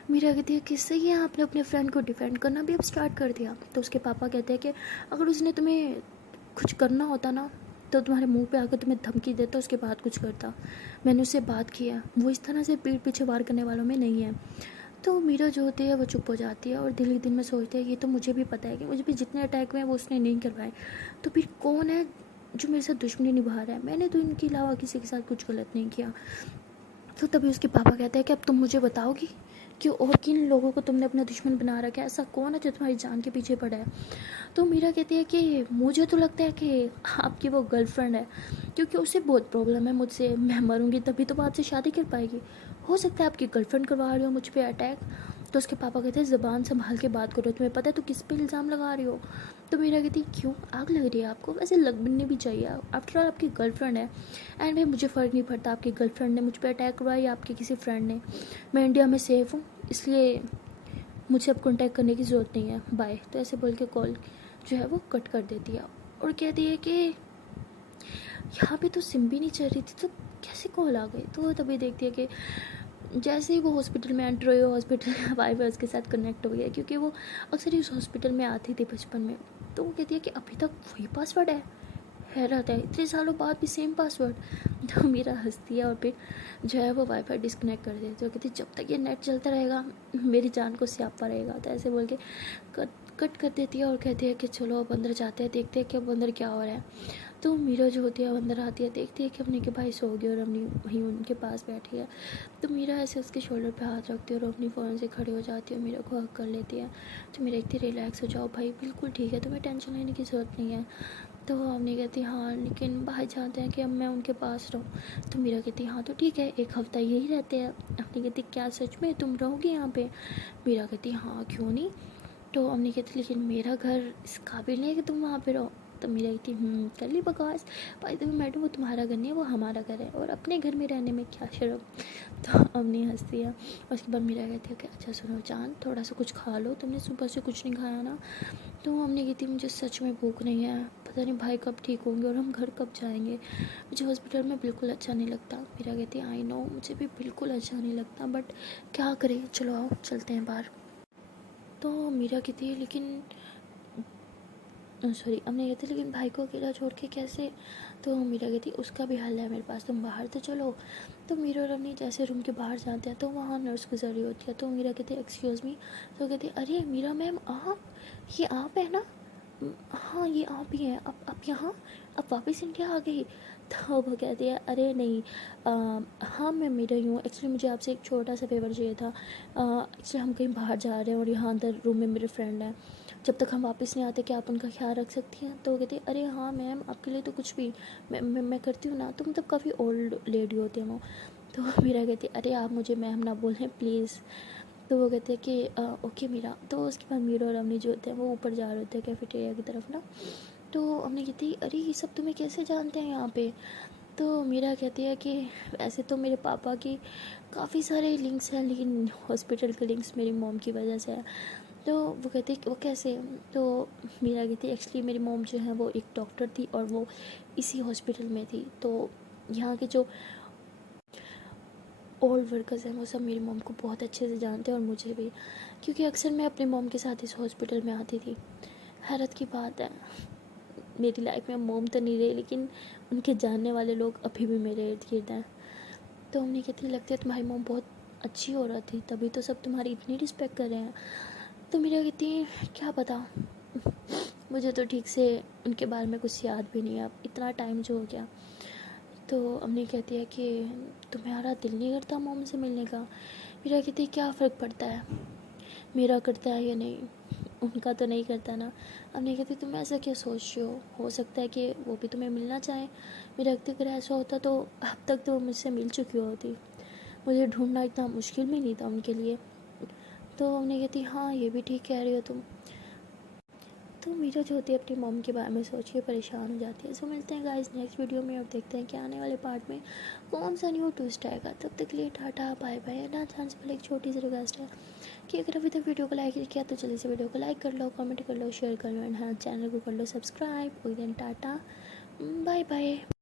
मीरा कहती है कि सही है, आपने अपने फ्रेंड को डिफेंड करना भी अब स्टार्ट कर दिया। तो उसके पापा कहते हैं कि अगर उसने तुम्हें कुछ करना होता ना तो तुम्हारे मुंह पे आकर तुम्हें धमकी देता, उसके बाद कुछ करता। मैंने उससे बात किया, वो इस तरह से पीठ पीछे वार करने वालों में नहीं है। तो मीरा जो होती है वो चुप हो जाती है और दिल ही दिल में सोचती है ये तो मुझे भी पता है कि मुझे भी जितने अटैक हुए हैं वो उसने नहीं करवाए, तो फिर कौन है जो मेरे साथ दुश्मनी निभा रहा है, मैंने तो इनके अलावा किसी के साथ कुछ गलत नहीं किया। तो तभी उसके पापा कहते हैं कि अब तुम मुझे बताओगी कि और किन लोगों को तुमने अपना दुश्मन बना रखा है, ऐसा कौन है जो तुम्हारी जान के पीछे पड़ा है। तो मीरा कहती है कि मुझे तो लगता है कि आपकी वो गर्लफ्रेंड है, क्योंकि उसे बहुत प्रॉब्लम है मुझसे, मैं मरूंगी तभी तो वो आपसे शादी कर पाएगी, हो सकता है आपकी गर्लफ्रेंड करवा रही हो मुझ पर अटैक। तो उसके पापा कहते हैं ज़बान संभाल के बात करो, तुम्हें पता है तो किस पे इल्ज़ाम लगा रही हो। तो मीरा कहती है क्यों, आग लग रही है आपको, वैसे लगनी भी चाहिए, आफ्टर ऑल आपकी गर्लफ्रेंड है। एंड भाई मुझे फ़र्क नहीं पड़ता आपकी गर्लफ्रेंड ने मुझ पर अटैक करवाया या आपके किसी फ्रेंड ने, मैं इंडिया में सेफ़ हूँ, इसलिए मुझे अब कॉन्टैक्ट करने की ज़रूरत नहीं है, बाय। तो ऐसे बोल के कॉल जो है वो कट कर देती है और कहती है कि यहाँ पे तो सिम भी नहीं चल रही थी तो कैसे कॉल आ गई। तो तभी देखती है कि जैसे ही वो हॉस्पिटल में एंटर हुई, हॉस्पिटल का वाईफाई उसके साथ कनेक्ट हो गया, क्योंकि वो अक्सर ही उस हॉस्पिटल में आती थी बचपन में। तो वो कहती है कि अभी तक वही पासवर्ड है, हैरत है इतने सालों बाद भी सेम पासवर्ड। तो मेरा हंसती है और फिर जो है वो वाईफाई डिस्कनेक्ट कर देती है, तो कहती जब तक ये नेट चलता रहेगा मेरी जान को स्यापा रहेगा। तो ऐसे बोल के कट कर देती है और कहती है कि चलो अब अंदर जाते हैं, देखते हैं कि अब अंदर क्या हो रहा है। तो मीरा जो होती है अंदर आती है, देखती है कि अपने के भाई सो गए और अपनी वहीं उनके पास बैठी है। तो मीरा ऐसे उसके शोल्डर पे हाथ रखती है और अपनी फ़ौरन से खड़ी हो जाती है, मीरा को हक कर लेती है। तो मीरा इतनी रिलैक्स हो जाओ भाई, बिल्कुल ठीक है, तुम्हें टेंशन लेने की ज़रूरत नहीं है। तो अवनी कहती हाँ लेकिन भाई चाहते हैं कि अब मैं उनके पास रहूँ। तो मीरा कहती हाँ तो ठीक है, एक हफ़्ता यही रहते हैं। अवनी कहती क्या सच में तुम रहोगी यहाँ पे। मीरा कहती हाँ क्यों नहीं। तो अम्मी कहती लेकिन मेरा घर इस काबिल नहीं है कि तुम वहाँ पे रहो। तो मेरा कहती कर ली बकवास, भाई तुम्हें मैडम वो तुम्हारा घर नहीं है वो हमारा घर है, और अपने घर में रहने में क्या शर्म। तो अम्मी हंसती है। उसके बाद मेरा कहती है कि अच्छा सुनो चांद, थोड़ा सा कुछ खा लो, तुमने सुबह से कुछ नहीं खाया ना। तो अम्मी कहती मुझे सच में भूख नहीं है, पता नहीं भाई कब ठीक होंगे और हम घर कब जाएंगे, मुझे हॉस्पिटल में बिल्कुल अच्छा नहीं लगता। मेरा कहती है आई नो मुझे भी बिल्कुल अच्छा नहीं लगता, बट क्या करें, चलो आओ चलते हैं बाहर। तो मीरा कहती है लेकिन सॉरी हमने कहती लेकिन भाई को अकेला छोड़ के कैसे। तो मीरा कहती उसका भी हल है मेरे पास, तुम बाहर तो चलो। तो मीरा और अम्मी जैसे रूम के बाहर जाते हैं तो वहाँ नर्स गुजर रही होती है। तो मीरा कहती है एक्सक्यूज़ मी। तो कहती अरे मीरा मैम आप, ये आप है ना। हाँ ये आप ही हैं, आप यहाँ, आप वापस इंडिया आ गई। तो वो कहती है अरे नहीं हाँ मैं मीरा ही हूँ, एक्चुअली मुझे आपसे एक छोटा सा फेवर चाहिए था। एक्चुअली हम कहीं बाहर जा रहे हैं और यहाँ अंदर रूम में मेरे फ्रेंड हैं, जब तक हम वापस नहीं आते क्या आप उनका ख्याल रख सकती हैं। तो वो कहती है अरे हाँ मैम आपके लिए तो कुछ भी मैं करती हूँ ना। तो मतलब काफ़ी ओल्ड लेडी होती है वो। तो मीरा कहती है अरे आप मुझे मैम ना बोलें प्लीज़। तो वो कहते हैं कि ओके मीरा। तो उसके बाद मीरा और अम्मी जो होते हैं वो ऊपर जा रहे होते हैं कैफेटेरिया की तरफ ना। तो अम्मी कहती अरे ये सब तुम्हें कैसे जानते हैं यहाँ पे। तो मीरा कहती है कि वैसे तो मेरे पापा की काफ़ी सारे लिंक्स हैं, लेकिन हॉस्पिटल के लिंक्स मेरी मॉम की वजह से है। तो वो कहते कि वो कैसे? तो मीरा कहती है एक्चुअली मेरी मॉम जो है वो एक डॉक्टर थी और वो इसी हॉस्पिटल में थी। तो यहाँ के जो ओल्ड वर्कर्स हैं वो सब मेरी मॉम को बहुत अच्छे से जानते हैं और मुझे भी, क्योंकि अक्सर मैं अपनी मॉम के साथ इस हॉस्पिटल में आती थी। हैरत की बात है, मेरी लाइफ में मॉम तो नहीं रही, लेकिन उनके जानने वाले लोग अभी भी मेरे इर्द गिर्द हैं। तो उन्हें कहती लगती है तुम्हारी मॉम बहुत अच्छी हो रही थी, तभी तो सब तुम्हारी इतनी रिस्पेक्ट कर रहे हैं। तो मेरा कहती है क्या पता, मुझे तो ठीक से उनके बारे में कुछ याद भी नहीं है, अब इतना टाइम जो हो गया। तो अम्मी कहती है कि तुम्हारा दिल नहीं करता मॉम से मिलने का? मेरा कहती है क्या फ़र्क पड़ता है मेरा करता है या नहीं, उनका तो नहीं करता ना। अम्मी कहती तुम ऐसा क्या सोच रही हो सकता है कि वो भी तुम्हें मिलना चाहे। मेरा कहती अगर ऐसा होता तो अब तक तो वो मुझसे मिल चुकी होती, मुझे ढूंढना इतना मुश्किल भी नहीं था उनके लिए। तो अम्मी कहती हाँ ये भी ठीक कह रही हो तुम। तो मीरा जो होती है अपनी मॉम के बारे में सोच के परेशान हो जाती है। सो मिलते हैं गाइस नेक्स्ट वीडियो में, अब देखते हैं कि आने वाले पार्ट में कौन सा न्यू ट्विस्ट आएगा। तब तक के लिए टाटा बाय बाय। ना चांस पहले एक छोटी सी रिक्वेस्ट है कि अगर अभी तक वीडियो को लाइक नहीं किया तो जल्दी से वीडियो को लाइक कर लो, कमेंट कर लो, शेयर कर लो एंड हाँ चैनल को कर लो सब्सक्राइब। Tata bye bye.